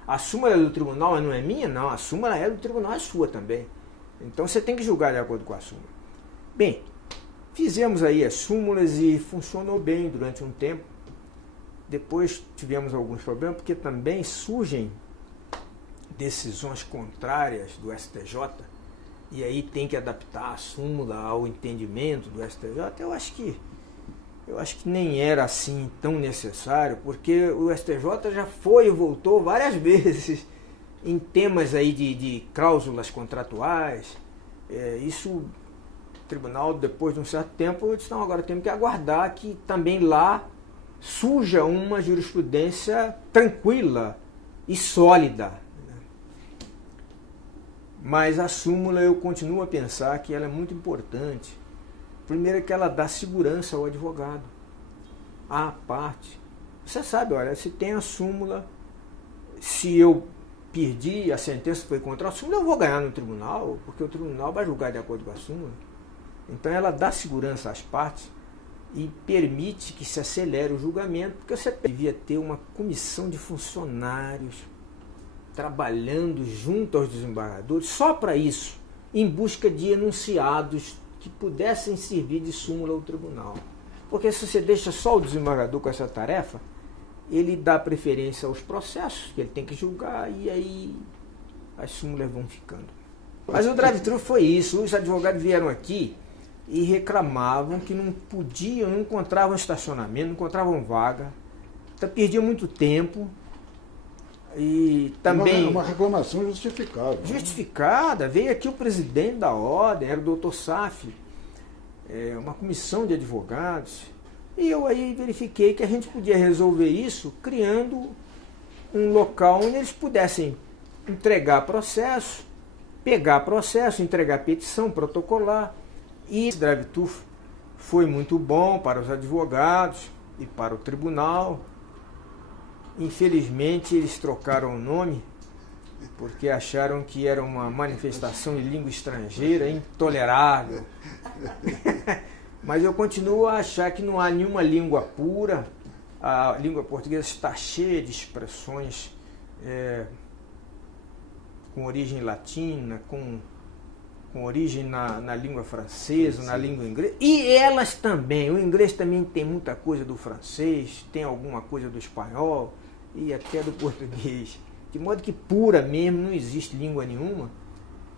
a súmula é do tribunal e não é minha, não, a súmula é do tribunal, é sua também. Então você tem que julgar de acordo com a súmula. Bem, fizemos aí as súmulas e funcionou bem durante um tempo. Depois tivemos alguns problemas, porque também surgem decisões contrárias do STJ, e aí tem que adaptar a súmula ao entendimento do STJ. Eu acho que nem era assim tão necessário, porque o STJ já foi e voltou várias vezes em temas aí de cláusulas contratuais. Isso, o tribunal, depois de um certo tempo, disse: não, agora temos que aguardar que também lá surja uma jurisprudência tranquila e sólida. Mas a súmula, eu continuo a pensar que ela é muito importante. Primeiro, que ela dá segurança ao advogado, à parte. Você sabe, olha, se tem a súmula, se eu perdi, a sentença foi contra a súmula, eu vou ganhar no tribunal, porque o tribunal vai julgar de acordo com a súmula. Então ela dá segurança às partes e permite que se acelere o julgamento, porque você devia ter uma comissão de funcionários trabalhando junto aos desembargadores só para isso, em busca de enunciados que pudessem servir de súmula ao tribunal. Porque se você deixa só o desembargador com essa tarefa, ele dá preferência aos processos que ele tem que julgar e aí as súmulas vão ficando. Mas o drive-thru foi isso. Os advogados vieram aqui e reclamavam que não podiam, não encontravam estacionamento, não encontravam vaga, então perdiam muito tempo. E também uma reclamação justificável. Justificada. Veio aqui o presidente da ordem, era o doutor Saf, uma comissão de advogados, e eu aí verifiquei que a gente podia resolver isso criando um local onde eles pudessem entregar processo, pegar processo, entregar petição, protocolar. E esse drive-thru foi muito bom para os advogados e para o tribunal. Infelizmente eles trocaram o nome porque acharam que era uma manifestação de língua estrangeira intolerável. Mas eu continuo a achar que não há nenhuma língua pura. A língua portuguesa está cheia de expressões com origem latina, com origem na língua francesa, na língua inglesa. E elas também. O inglês também tem muita coisa do francês, tem alguma coisa do espanhol e até do português. De modo que pura mesmo, não existe língua nenhuma.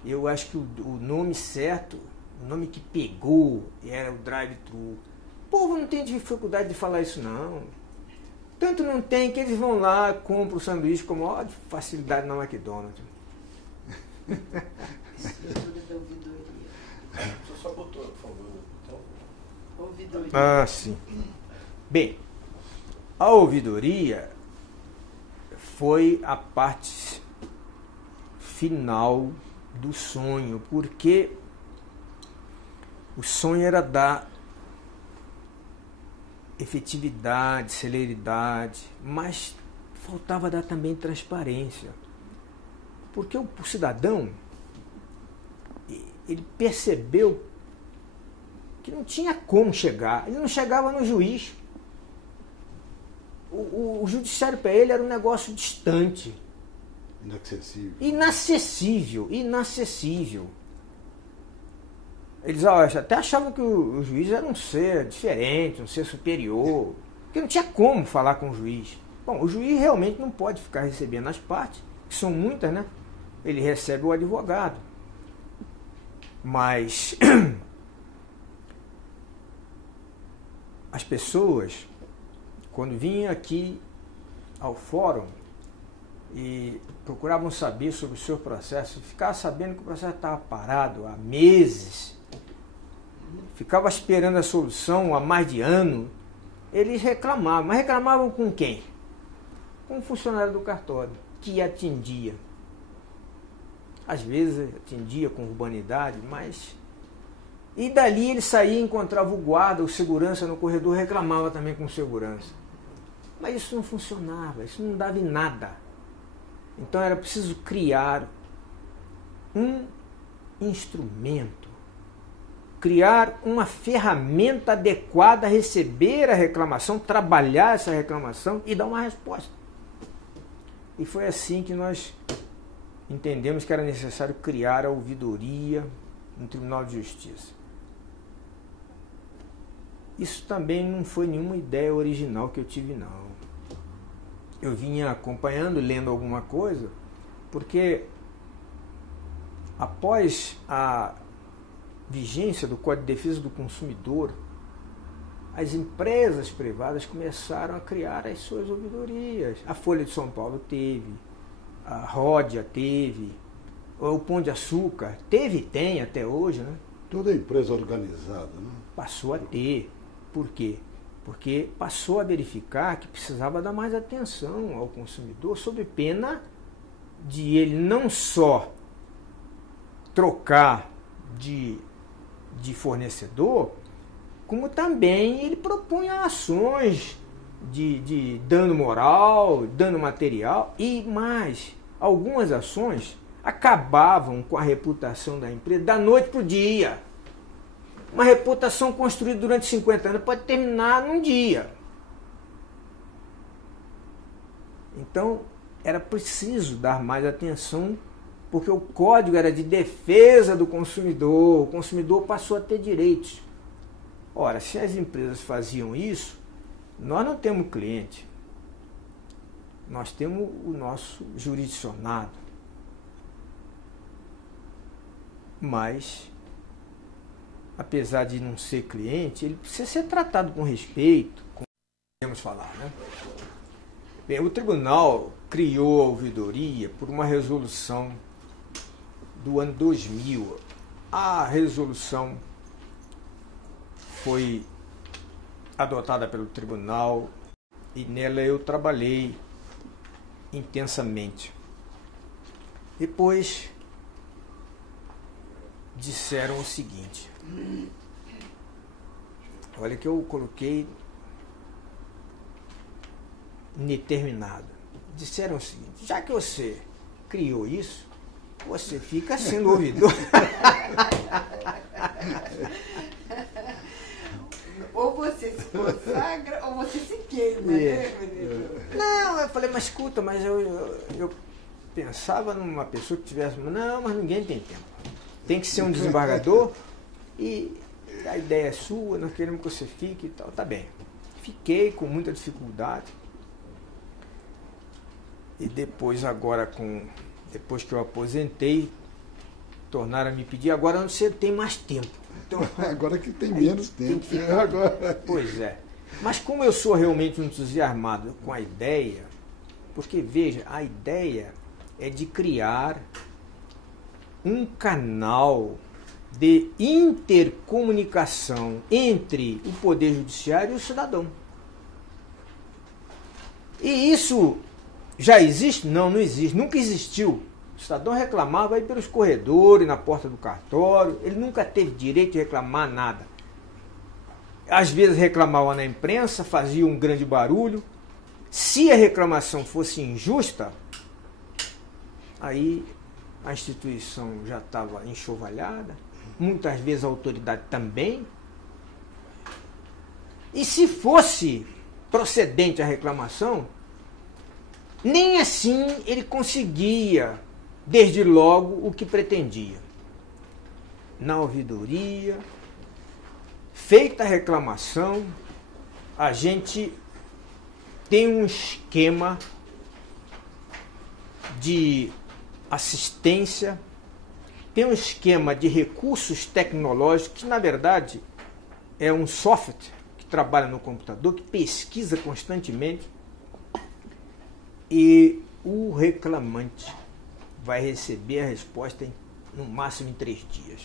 Eu acho que o nome certo, o nome que pegou, era o drive-thru. O povo não tem dificuldade de falar isso, não. Tanto não tem que eles vão lá, compram o sanduíche com maior facilidade na McDonald's. Só botou, por favor. Então... Ouvidoria. Ah, sim. Bem, a ouvidoria foi a parte final do sonho, porque o sonho era dar efetividade, celeridade, mas faltava dar também transparência. Porque o cidadão, ele percebeu que não tinha como chegar, ele não chegava no juiz. O judiciário para ele era um negócio distante. Inacessível. Eles até achavam que o juiz era um ser diferente, um ser superior, porque não tinha como falar com o juiz. Bom, o juiz realmente não pode ficar recebendo as partes, que são muitas, né? Ele recebe o advogado. Mas as pessoas, quando vinham aqui ao fórum e procuravam saber sobre o seu processo, ficavam sabendo que o processo estava parado há meses, ficava esperando a solução há mais de ano, eles reclamavam. Mas reclamavam com quem? Com o funcionário do cartório, que atendia. Às vezes atendia com urbanidade, mas... E dali ele saía, encontrava o guarda, o segurança no corredor, reclamava também com o segurança. Mas isso não funcionava, isso não dava em nada. Então era preciso criar um instrumento, criar uma ferramenta adequada a receber a reclamação, trabalhar essa reclamação e dar uma resposta. E foi assim que nós entendemos que era necessário criar a ouvidoria no Tribunal de Justiça. Isso também não foi nenhuma ideia original que eu tive, não. Eu vinha acompanhando, lendo alguma coisa, porque após a vigência do Código de Defesa do Consumidor, as empresas privadas começaram a criar as suas ouvidorias. A Folha de São Paulo teve, a Ródia teve, o Pão de Açúcar teve e tem até hoje, né? Toda empresa organizada, né? Passou a ter. Por quê? Porque passou a verificar que precisava dar mais atenção ao consumidor, sob pena de ele não só trocar de fornecedor, como também ele propunha ações de dano moral, dano material e mais. algumas ações acabavam com a reputação da empresa da noite para o dia. Uma reputação construída durante 50 anos pode terminar num dia. Então, era preciso dar mais atenção, porque o código era de defesa do consumidor. O consumidor passou a ter direitos. Ora, se as empresas faziam isso, nós não temos cliente. Nós temos o nosso jurisdicionado. Mas, apesar de não ser cliente, ele precisa ser tratado com respeito, como podemos falar, né? Bem, o tribunal criou a ouvidoria por uma resolução do ano 2000. A resolução foi adotada pelo tribunal e nela eu trabalhei intensamente. Depois disseram o seguinte, olha que eu coloquei indeterminado. Disseram o seguinte, já que você criou isso, você fica sendo ouvidor. Ou você se consagra, ou você se queima, né, menino? Não, eu falei, mas escuta, mas eu pensava numa pessoa que tivesse... Não, mas ninguém tem tempo. Tem que ser um desembargador e a ideia é sua, nós queremos que você fique e tal. Tá bem. Fiquei com muita dificuldade. E depois, depois que eu aposentei, tornaram a me pedir, agora você tem mais tempo. Então, agora que tem menos tempo. Agora... Pois é. Mas como eu sou realmente entusiasmado com a ideia, porque veja, a ideia é de criar um canal de intercomunicação entre o Poder Judiciário e o cidadão. E isso já existe? Não, não existe. Nunca existiu. O cidadão reclamava aí pelos corredores, na porta do cartório. Ele nunca teve direito de reclamar nada. Às vezes reclamava na imprensa, fazia um grande barulho. Se a reclamação fosse injusta, aí a instituição já estava enxovalhada. Muitas vezes a autoridade também. E se fosse procedente a reclamação, nem assim ele conseguia, desde logo, o que pretendia. Na ouvidoria, feita a reclamação, a gente tem um esquema de assistência, tem um esquema de recursos tecnológicos, que na verdade é um software que trabalha no computador, que pesquisa constantemente, e o reclamante vai receber a resposta no máximo em 3 dias.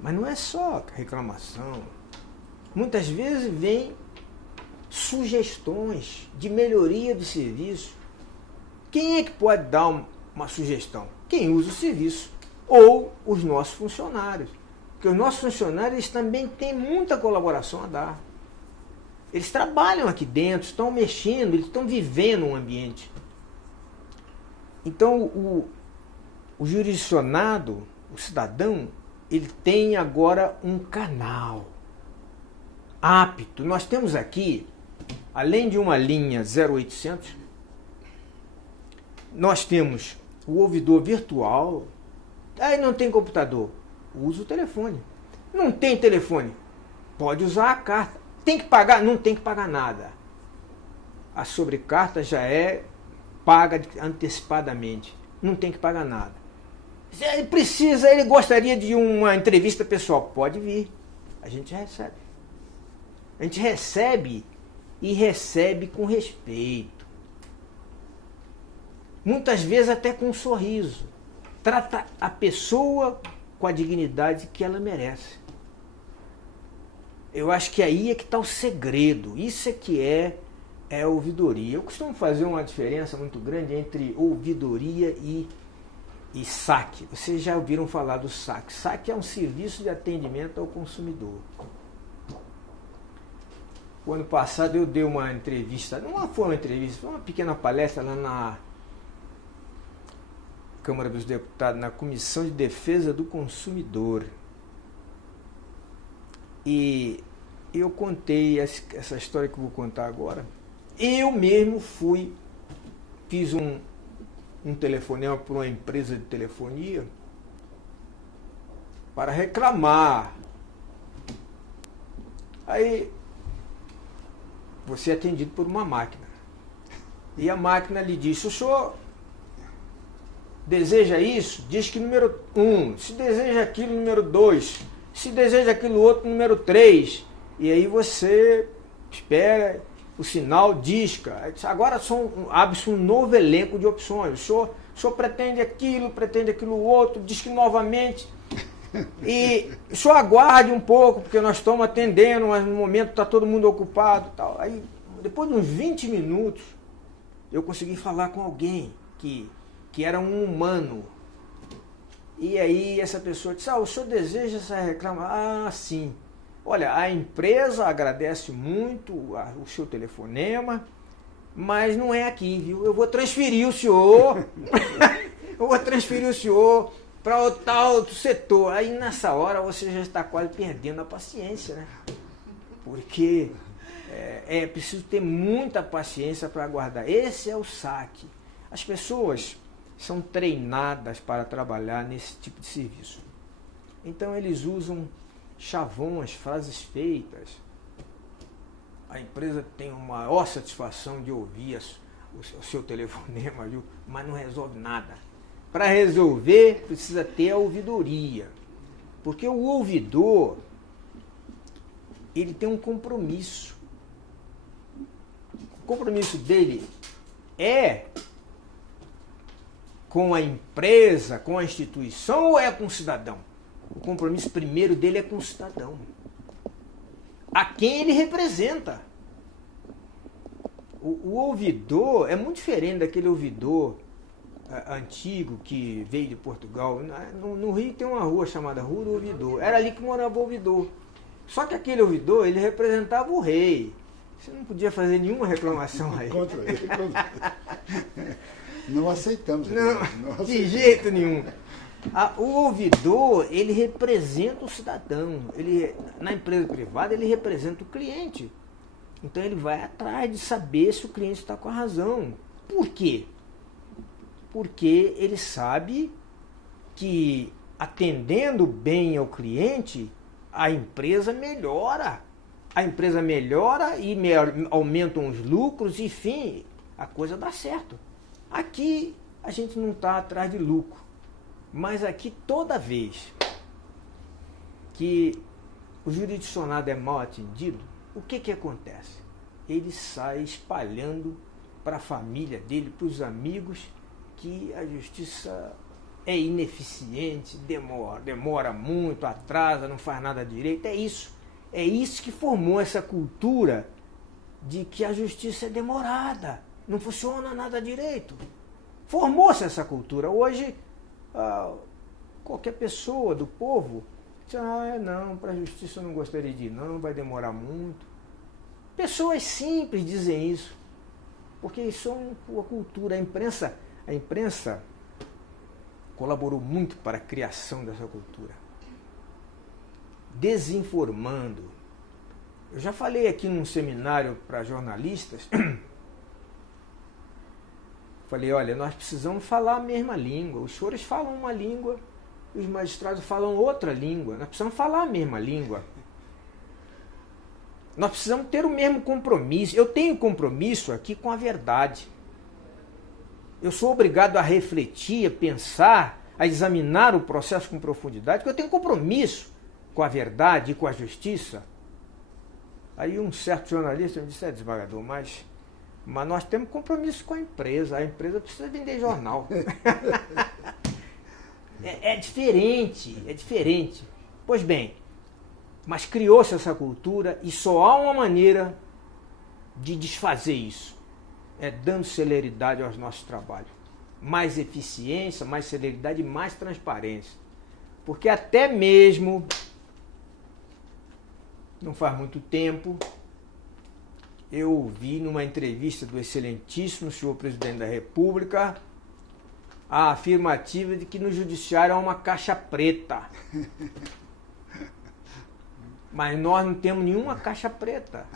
Mas não é só reclamação. Muitas vezes vem sugestões de melhoria do serviço. Quem é que pode dar uma sugestão? Quem usa o serviço ou os nossos funcionários. Porque os nossos funcionários eles também têm muita colaboração a dar. Eles trabalham aqui dentro, estão mexendo, eles estão vivendo um ambiente. Então, o jurisdicionado, o cidadão, ele tem agora um canal apto. Nós temos aqui, além de uma linha 0800, nós temos o ouvidor virtual. Aí não tem computador, usa o telefone. Não tem telefone, pode usar a carta. Tem que pagar? Não tem que pagar nada. A sobrecarta já é paga antecipadamente. Não tem que pagar nada. Se ele precisa, ele gostaria de uma entrevista pessoal. Pode vir. A gente recebe. A gente recebe e recebe com respeito. Muitas vezes até com um sorriso. Trata a pessoa com a dignidade que ela merece. Eu acho que aí é que está o segredo. Isso é que é ouvidoria. Eu costumo fazer uma diferença muito grande entre ouvidoria e SAC. Vocês já ouviram falar do SAC. SAC é um serviço de atendimento ao consumidor. O ano passado eu dei uma entrevista, não foi uma entrevista, foi uma pequena palestra lá na Câmara dos Deputados, na Comissão de Defesa do Consumidor. E eu contei essa história que eu vou contar agora. Eu mesmo fiz um telefonema para uma empresa de telefonia para reclamar. Aí você é atendido por uma máquina. E a máquina lhe disse: o senhor deseja isso? Diz que número 1. Se deseja aquilo, número 2. Se deseja aquilo outro, número 3. E aí você espera, o sinal disca. Agora abre-se um novo elenco de opções. O senhor pretende aquilo outro, diz que novamente. E só aguarde um pouco, porque nós estamos atendendo, mas no momento está todo mundo ocupado. Tal. Aí, depois de uns 20 minutos, eu consegui falar com alguém que era um humano. E aí essa pessoa disse: o senhor deseja essa reclamação? Ah, sim. Olha, a empresa agradece muito o seu telefonema, mas não é aqui, viu? Eu vou transferir o senhor. Eu vou transferir o senhor para outro setor. Aí nessa hora você já está quase perdendo a paciência, né? Porque é preciso ter muita paciência para aguardar. Esse é o saque. As pessoas são treinadas para trabalhar nesse tipo de serviço. Então eles usam chavões, frases feitas. A empresa tem uma maior satisfação de ouvir o seu telefonema, viu? Mas não resolve nada. Para resolver, precisa ter a ouvidoria. Porque o ouvidor, ele tem um compromisso. O compromisso dele é com a empresa, com a instituição, ou é com o cidadão? O compromisso primeiro dele é com o cidadão. A quem ele representa. O ouvidor é muito diferente daquele ouvidor antigo que veio de Portugal. No Rio tem uma rua chamada Rua do Ouvidor. Era ali que morava o ouvidor. Só que aquele ouvidor, ele representava o rei. Você não podia fazer nenhuma reclamação a ele. Contra ele. Não aceitamos. Não, de jeito nenhum. O ouvidor, ele representa o cidadão. Na empresa privada, ele representa o cliente. Então ele vai atrás de saber se o cliente está com a razão. Por quê? Porque ele sabe que atendendo bem ao cliente, a empresa melhora. A empresa melhora e aumentam os lucros, enfim, a coisa dá certo. Aqui a gente não está atrás de lucro, mas aqui toda vez que o jurisdicionado é mal atendido, o que acontece? Ele sai espalhando para a família dele, para os amigos, que a justiça é ineficiente, demora muito, atrasa, não faz nada direito. É isso que formou essa cultura de que a justiça é demorada, não funciona nada direito. Formou-se essa cultura. Hoje, qualquer pessoa do povo diz: não, para a justiça eu não gostaria de ir, não, vai demorar muito. Pessoas simples dizem isso, porque isso é uma cultura. A imprensa colaborou muito para a criação dessa cultura, desinformando. Eu já falei aqui num seminário para jornalistas, falei: olha, nós precisamos falar a mesma língua. Os senhores falam uma língua, os magistrados falam outra língua. Nós precisamos falar a mesma língua. Nós precisamos ter o mesmo compromisso. Eu tenho compromisso aqui com a verdade. Eu sou obrigado a refletir, a pensar, a examinar o processo com profundidade, porque eu tenho compromisso com a verdade e com a justiça. Aí um certo jornalista me disse: desembargador, mas nós temos compromisso com a empresa precisa vender jornal. É diferente. Pois bem, mas criou-se essa cultura e só há uma maneira de desfazer isso. É dando celeridade aos nossos trabalhos. Mais eficiência, mais celeridade e mais transparência. Porque até mesmo, não faz muito tempo, eu ouvi numa entrevista do excelentíssimo senhor presidente da República a afirmativa de que no judiciário há uma caixa preta. Mas nós não temos nenhuma caixa preta.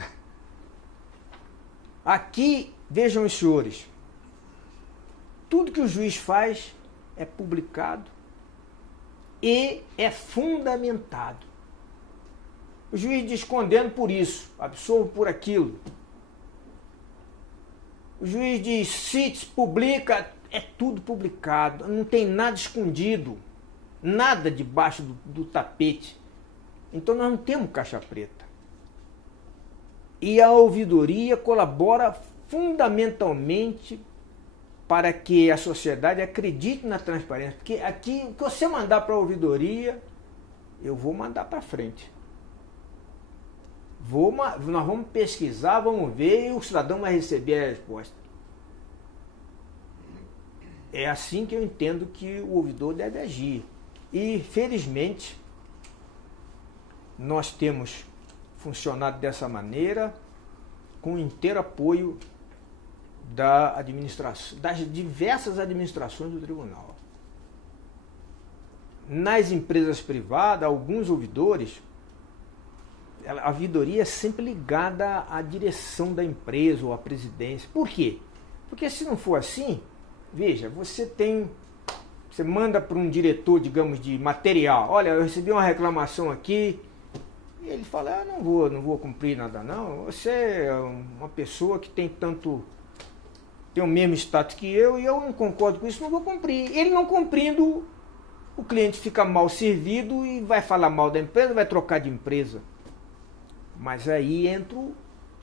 Aqui, vejam os senhores, tudo que o juiz faz é publicado e é fundamentado. O juiz diz condeno por isso, absolvo por aquilo. O juiz diz cite, publica, é tudo publicado, não tem nada escondido, nada debaixo do tapete. Então nós não temos caixa preta. E a ouvidoria colabora fundamentalmente para que a sociedade acredite na transparência. Porque aqui, o que você mandar para a ouvidoria, eu vou mandar para frente. Nós vamos pesquisar, vamos ver, e o cidadão vai receber a resposta. É assim que eu entendo que o ouvidor deve agir. E, felizmente, nós temos funcionado dessa maneira, com o inteiro apoio da administração, das diversas administrações do tribunal. Nas empresas privadas, alguns ouvidores, a ouvidoria é sempre ligada à direção da empresa ou à presidência. Por quê? Porque se não for assim, veja, você manda para um diretor, digamos, de material, olha, eu recebi uma reclamação aqui, e ele fala, não vou cumprir nada não, você é uma pessoa que tem o mesmo status que eu, e eu não concordo com isso, não vou cumprir. Ele não cumprindo, o cliente fica mal servido e vai falar mal da empresa, vai trocar de empresa. Mas aí entra o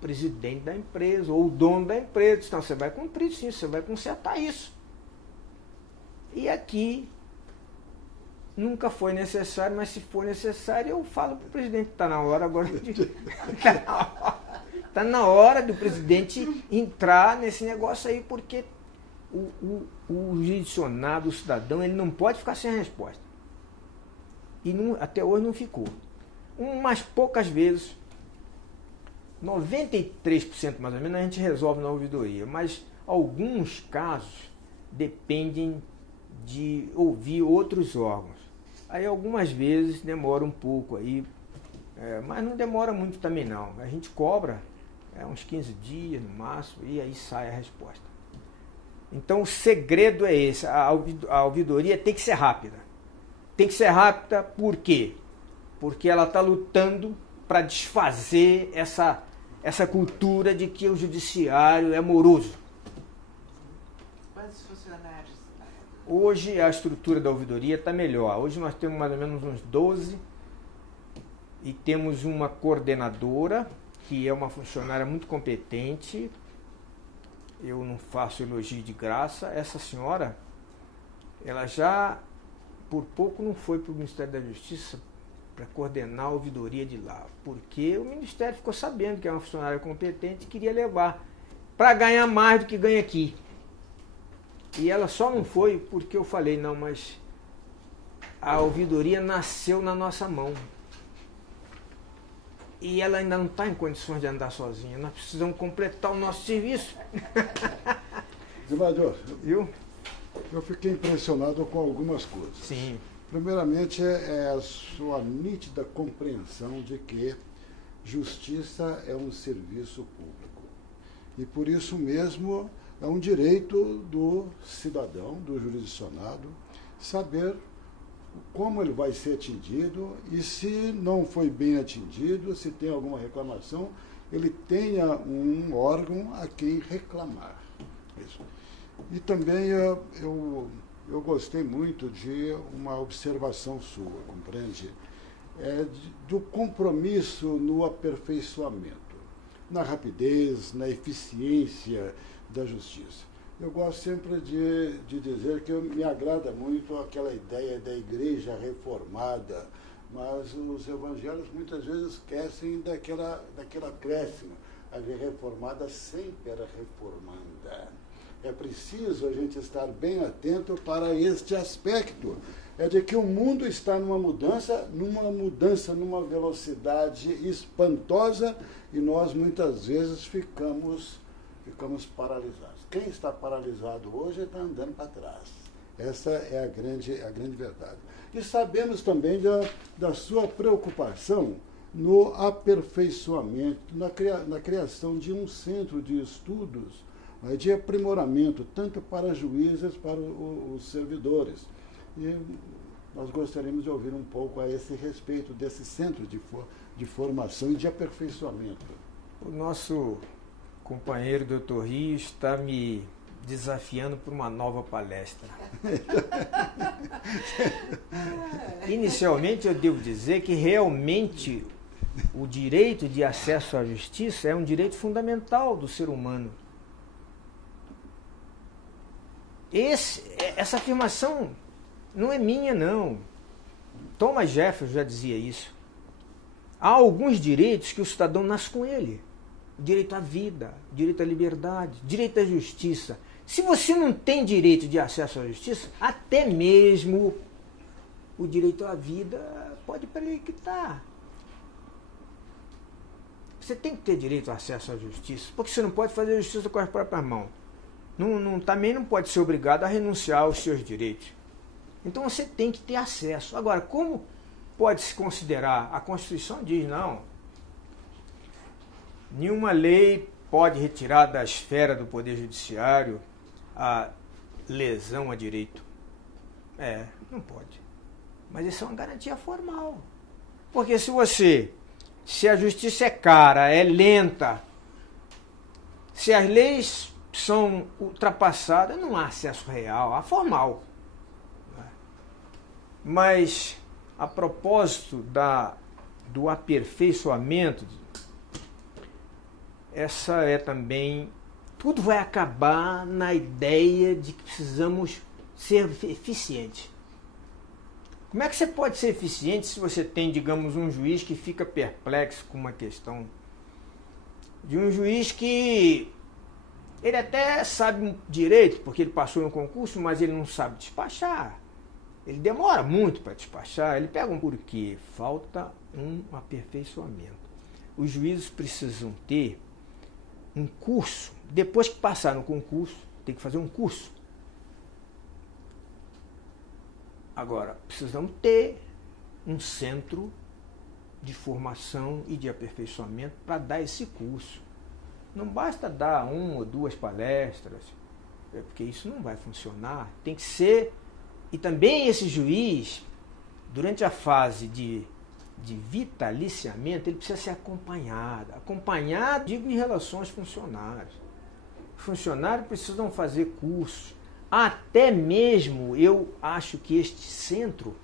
presidente da empresa, ou o dono da empresa, diz, não, você vai cumprir sim, você vai consertar isso. E aqui nunca foi necessário, mas se for necessário, eu falo para o presidente, está na hora agora está na hora do presidente entrar nesse negócio aí, porque o jurisdicionado, o cidadão, ele não pode ficar sem a resposta. E até hoje não ficou. Umas poucas vezes, 93% mais ou menos, a gente resolve na ouvidoria, mas alguns casos dependem de ouvir outros órgãos. Aí algumas vezes demora um pouco aí, mas não demora muito também não. A gente cobra uns 15 dias no máximo e aí sai a resposta. Então o segredo é esse, a ouvidoria tem que ser rápida. Tem que ser rápida por quê? Porque ela está lutando para desfazer essa cultura de que o judiciário é moroso. Quantos funcionários? Hoje a estrutura da ouvidoria está melhor. Hoje nós temos mais ou menos uns 12 e temos uma coordenadora, que é uma funcionária muito competente. Eu não faço elogio de graça. Essa senhora, ela já por pouco não foi para o Ministério da Justiça para coordenar a ouvidoria de lá, porque o Ministério ficou sabendo que é uma funcionária competente e queria levar para ganhar mais do que ganha aqui. E ela só não foi porque eu falei, não, mas a ouvidoria nasceu na nossa mão. E ela ainda não está em condições de andar sozinha. Nós precisamos completar o nosso serviço. Desembargador, viu? Eu fiquei impressionado com algumas coisas. Sim. Primeiramente, é a sua nítida compreensão de que justiça é um serviço público. E por isso mesmo é um direito do cidadão, do jurisdicionado, saber como ele vai ser atendido e, se não foi bem atendido, se tem alguma reclamação, ele tenha um órgão a quem reclamar. Isso. E também eu gostei muito de uma observação sua, compreende? Do compromisso no aperfeiçoamento, na rapidez, na eficiência da justiça. Eu gosto sempre de dizer que me agrada muito aquela ideia da igreja reformada, mas os evangelhos muitas vezes esquecem daquela acréscimo. A reformada sempre era reformanda. É preciso a gente estar bem atento para este aspecto. É de que o mundo está numa mudança, numa velocidade espantosa, e nós muitas vezes ficamos paralisados. Quem está paralisado hoje está andando para trás. Essa é a grande verdade. E sabemos também da sua preocupação no aperfeiçoamento, na criação de um centro de estudos, de aprimoramento, tanto para juízes, para os servidores. E nós gostaríamos de ouvir um pouco a esse respeito desse centro de formação e de aperfeiçoamento. O nosso companheiro Dr. Rio está me desafiando por uma nova palestra. Inicialmente, eu devo dizer que realmente o direito de acesso à justiça é um direito fundamental do ser humano. Essa afirmação não é minha, não. Thomas Jefferson já dizia isso. Há alguns direitos que o cidadão nasce com ele. O direito à vida, o direito à liberdade, o direito à justiça. Se você não tem direito de acesso à justiça, até mesmo o direito à vida pode periquitar. Você tem que ter direito ao acesso à justiça, porque você não pode fazer justiça com as próprias mãos. Também não pode ser obrigado a renunciar aos seus direitos. Então você tem que ter acesso. Agora, como pode se considerar? A Constituição diz, não, nenhuma lei pode retirar da esfera do Poder Judiciário a lesão a direito. Não pode. Mas isso é uma garantia formal. Porque se a justiça é cara, é lenta, se as leis são ultrapassadas, não há acesso real, há formal. Mas, a propósito do aperfeiçoamento, essa é também... Tudo vai acabar na ideia de que precisamos ser eficientes. Como é que você pode ser eficiente se você tem, digamos, um juiz que fica perplexo com uma questão? De um juiz que ele até sabe direito, porque ele passou em um concurso, mas ele não sabe despachar. Ele demora muito para despachar, ele pega um porquê. Falta um aperfeiçoamento. Os juízes precisam ter um curso. Depois que passar no concurso, tem que fazer um curso. Agora, precisamos ter um centro de formação e de aperfeiçoamento para dar esse curso. Não basta dar 1 ou 2 palestras, porque isso não vai funcionar. Tem que ser... E também esse juiz, durante a fase de vitaliciamento, ele precisa ser acompanhado. Acompanhado, digo, em relação aos funcionários. Os funcionários precisam fazer cursos. Até mesmo, eu acho que este centro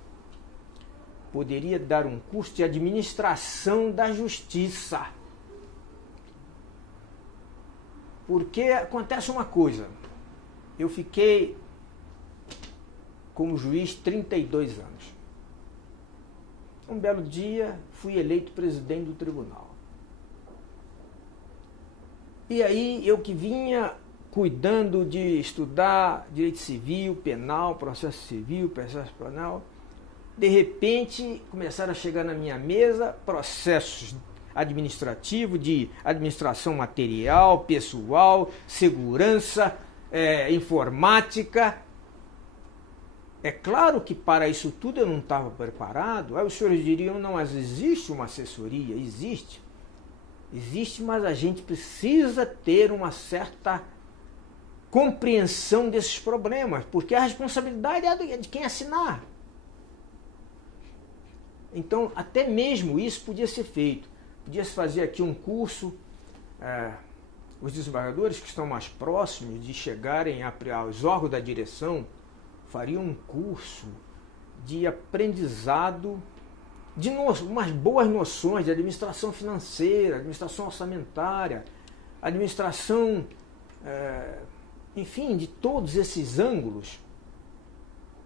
poderia dar um curso de administração da justiça. Porque acontece uma coisa. Eu fiquei como juiz 32 anos. Um belo dia, fui eleito presidente do tribunal. E aí, eu que vinha cuidando de estudar direito civil, penal, processo civil, processo penal, de repente começaram a chegar na minha mesa processos administrativos, de administração material, pessoal, segurança, informática. É claro que para isso tudo eu não estava preparado. Aí os senhores diriam, não, mas existe uma assessoria? Existe. Existe, mas a gente precisa ter uma certa compreensão desses problemas, porque a responsabilidade é de quem assinar. Então, até mesmo isso podia ser feito. Podia se fazer aqui um curso, os desembargadores que estão mais próximos de chegarem aos órgãos da direção, fariam um curso de aprendizado de umas boas noções de administração financeira, administração orçamentária, administração, enfim, de todos esses ângulos.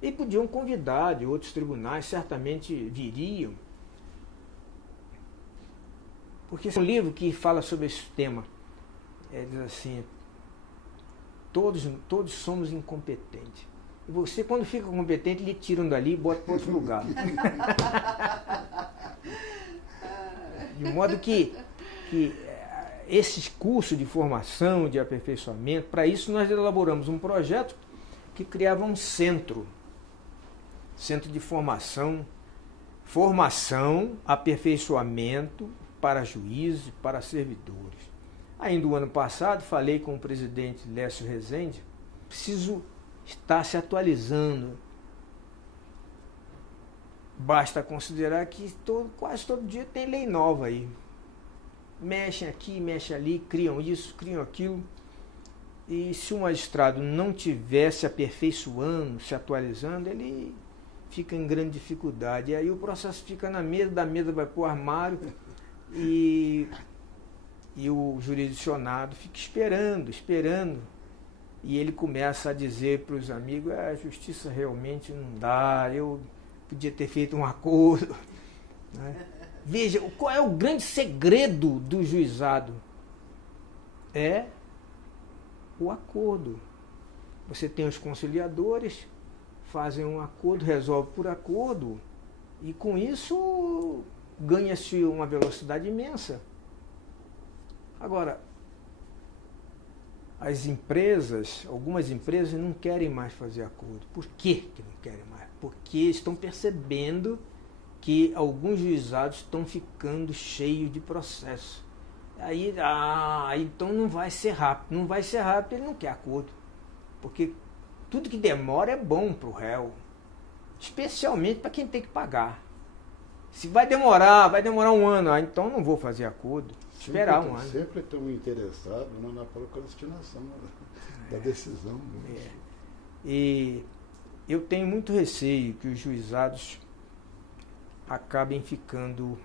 E podiam convidar de outros tribunais, certamente viriam. Porque é um livro que fala sobre esse tema. Diz assim, todos somos incompetentes. E você, quando fica competente, lhe tiram dali e botam para outro lugar. De modo que esses cursos de formação, de aperfeiçoamento, para isso nós elaboramos um projeto que criava um centro de formação, aperfeiçoamento para juízes e para servidores. Ainda o ano passado, falei com o presidente Lécio Rezende, preciso estar se atualizando. Basta considerar que quase todo dia tem lei nova aí. Mexem aqui, mexem ali, criam isso, criam aquilo. E se o magistrado não estiver se aperfeiçoando, se atualizando, ele fica em grande dificuldade. E aí o processo fica na mesa, da mesa vai para o armário e o jurisdicionado fica esperando. E ele começa a dizer para os amigos, a justiça realmente não dá, eu podia ter feito um acordo. Né? Veja, qual é o grande segredo do juizado? É o acordo. Você tem os conciliadores, fazem um acordo, resolvem por acordo, e com isso ganha-se uma velocidade imensa. Agora, algumas empresas não querem mais fazer acordo. Por que não querem mais? Porque estão percebendo que alguns juizados estão ficando cheios de processo. Aí, então não vai ser rápido. Não vai ser rápido, ele não quer acordo. Porque tudo que demora é bom para o réu. Especialmente para quem tem que pagar. Se vai demorar um ano, então não vou fazer acordo. Esperar um ano. Sempre estão interessados na procrastinação da decisão. E eu tenho muito receio que os juizados acabem ficando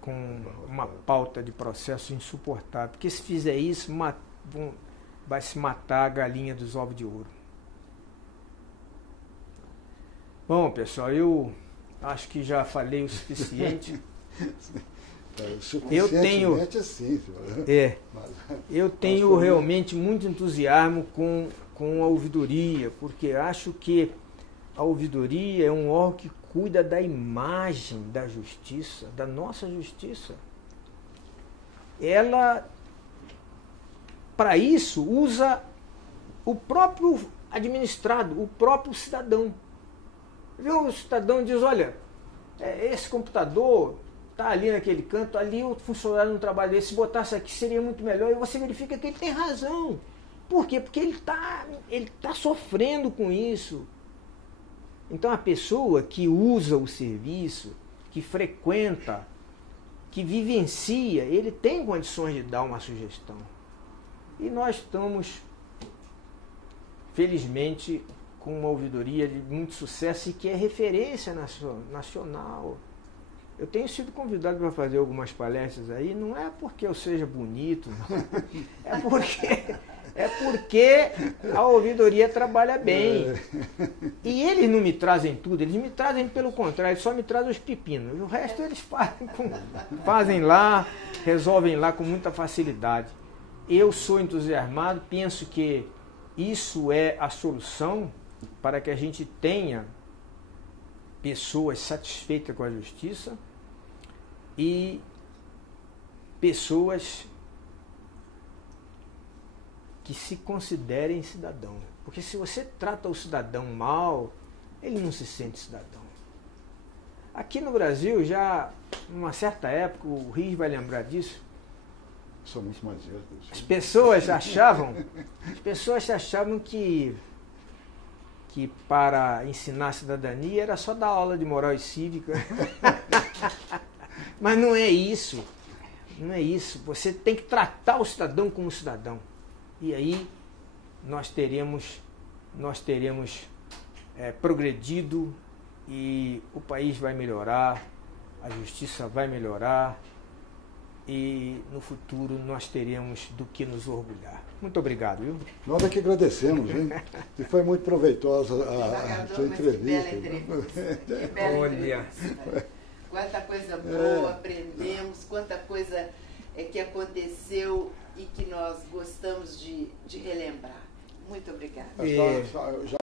com uma pauta de processo insuportável. Porque se fizer isso, vai se matar a galinha dos ovos de ouro. Bom, pessoal, eu acho que já falei o suficiente. Eu tenho realmente muito entusiasmo com a ouvidoria, porque acho que a ouvidoria é um órgão que cuida da imagem da justiça, da nossa justiça. Ela, para isso, usa o próprio administrado, o próprio cidadão. O cidadão diz, olha, esse computador está ali naquele canto, ali o funcionário não trabalha desse, se botasse aqui seria muito melhor, e você verifica que ele tem razão. Por quê? Porque ele tá sofrendo com isso. Então a pessoa que usa o serviço, que frequenta, que vivencia, ele tem condições de dar uma sugestão. E nós estamos, felizmente, com uma ouvidoria de muito sucesso e que é referência nacional. Eu tenho sido convidado para fazer algumas palestras aí, não é porque eu seja bonito, não. É porque a ouvidoria trabalha bem. E eles não me trazem tudo, eles me trazem pelo contrário, eles só me trazem os pepinos. O resto eles fazem lá, resolvem lá com muita facilidade. Eu sou entusiasmado, penso que isso é a solução para que a gente tenha pessoas satisfeitas com a justiça e pessoas que se considerem cidadão. Porque se você trata o cidadão mal, ele não se sente cidadão. Aqui no Brasil, já numa certa época, o Riz vai lembrar disso, somos mais velhos. As pessoas achavam que para ensinar cidadania era só dar aula de moral e cívica. Mas não é isso. Não é isso. Você tem que tratar o cidadão como cidadão. E aí nós teremos progredido e o país vai melhorar, a justiça vai melhorar e no futuro nós teremos do que nos orgulhar. Muito obrigado, viu? Nós é que agradecemos, hein? E foi muito proveitosa a sua entrevista. Que bela entrevista. Quanta coisa boa aprendemos, quanta coisa que aconteceu e que nós gostamos de relembrar. Muito obrigada. Já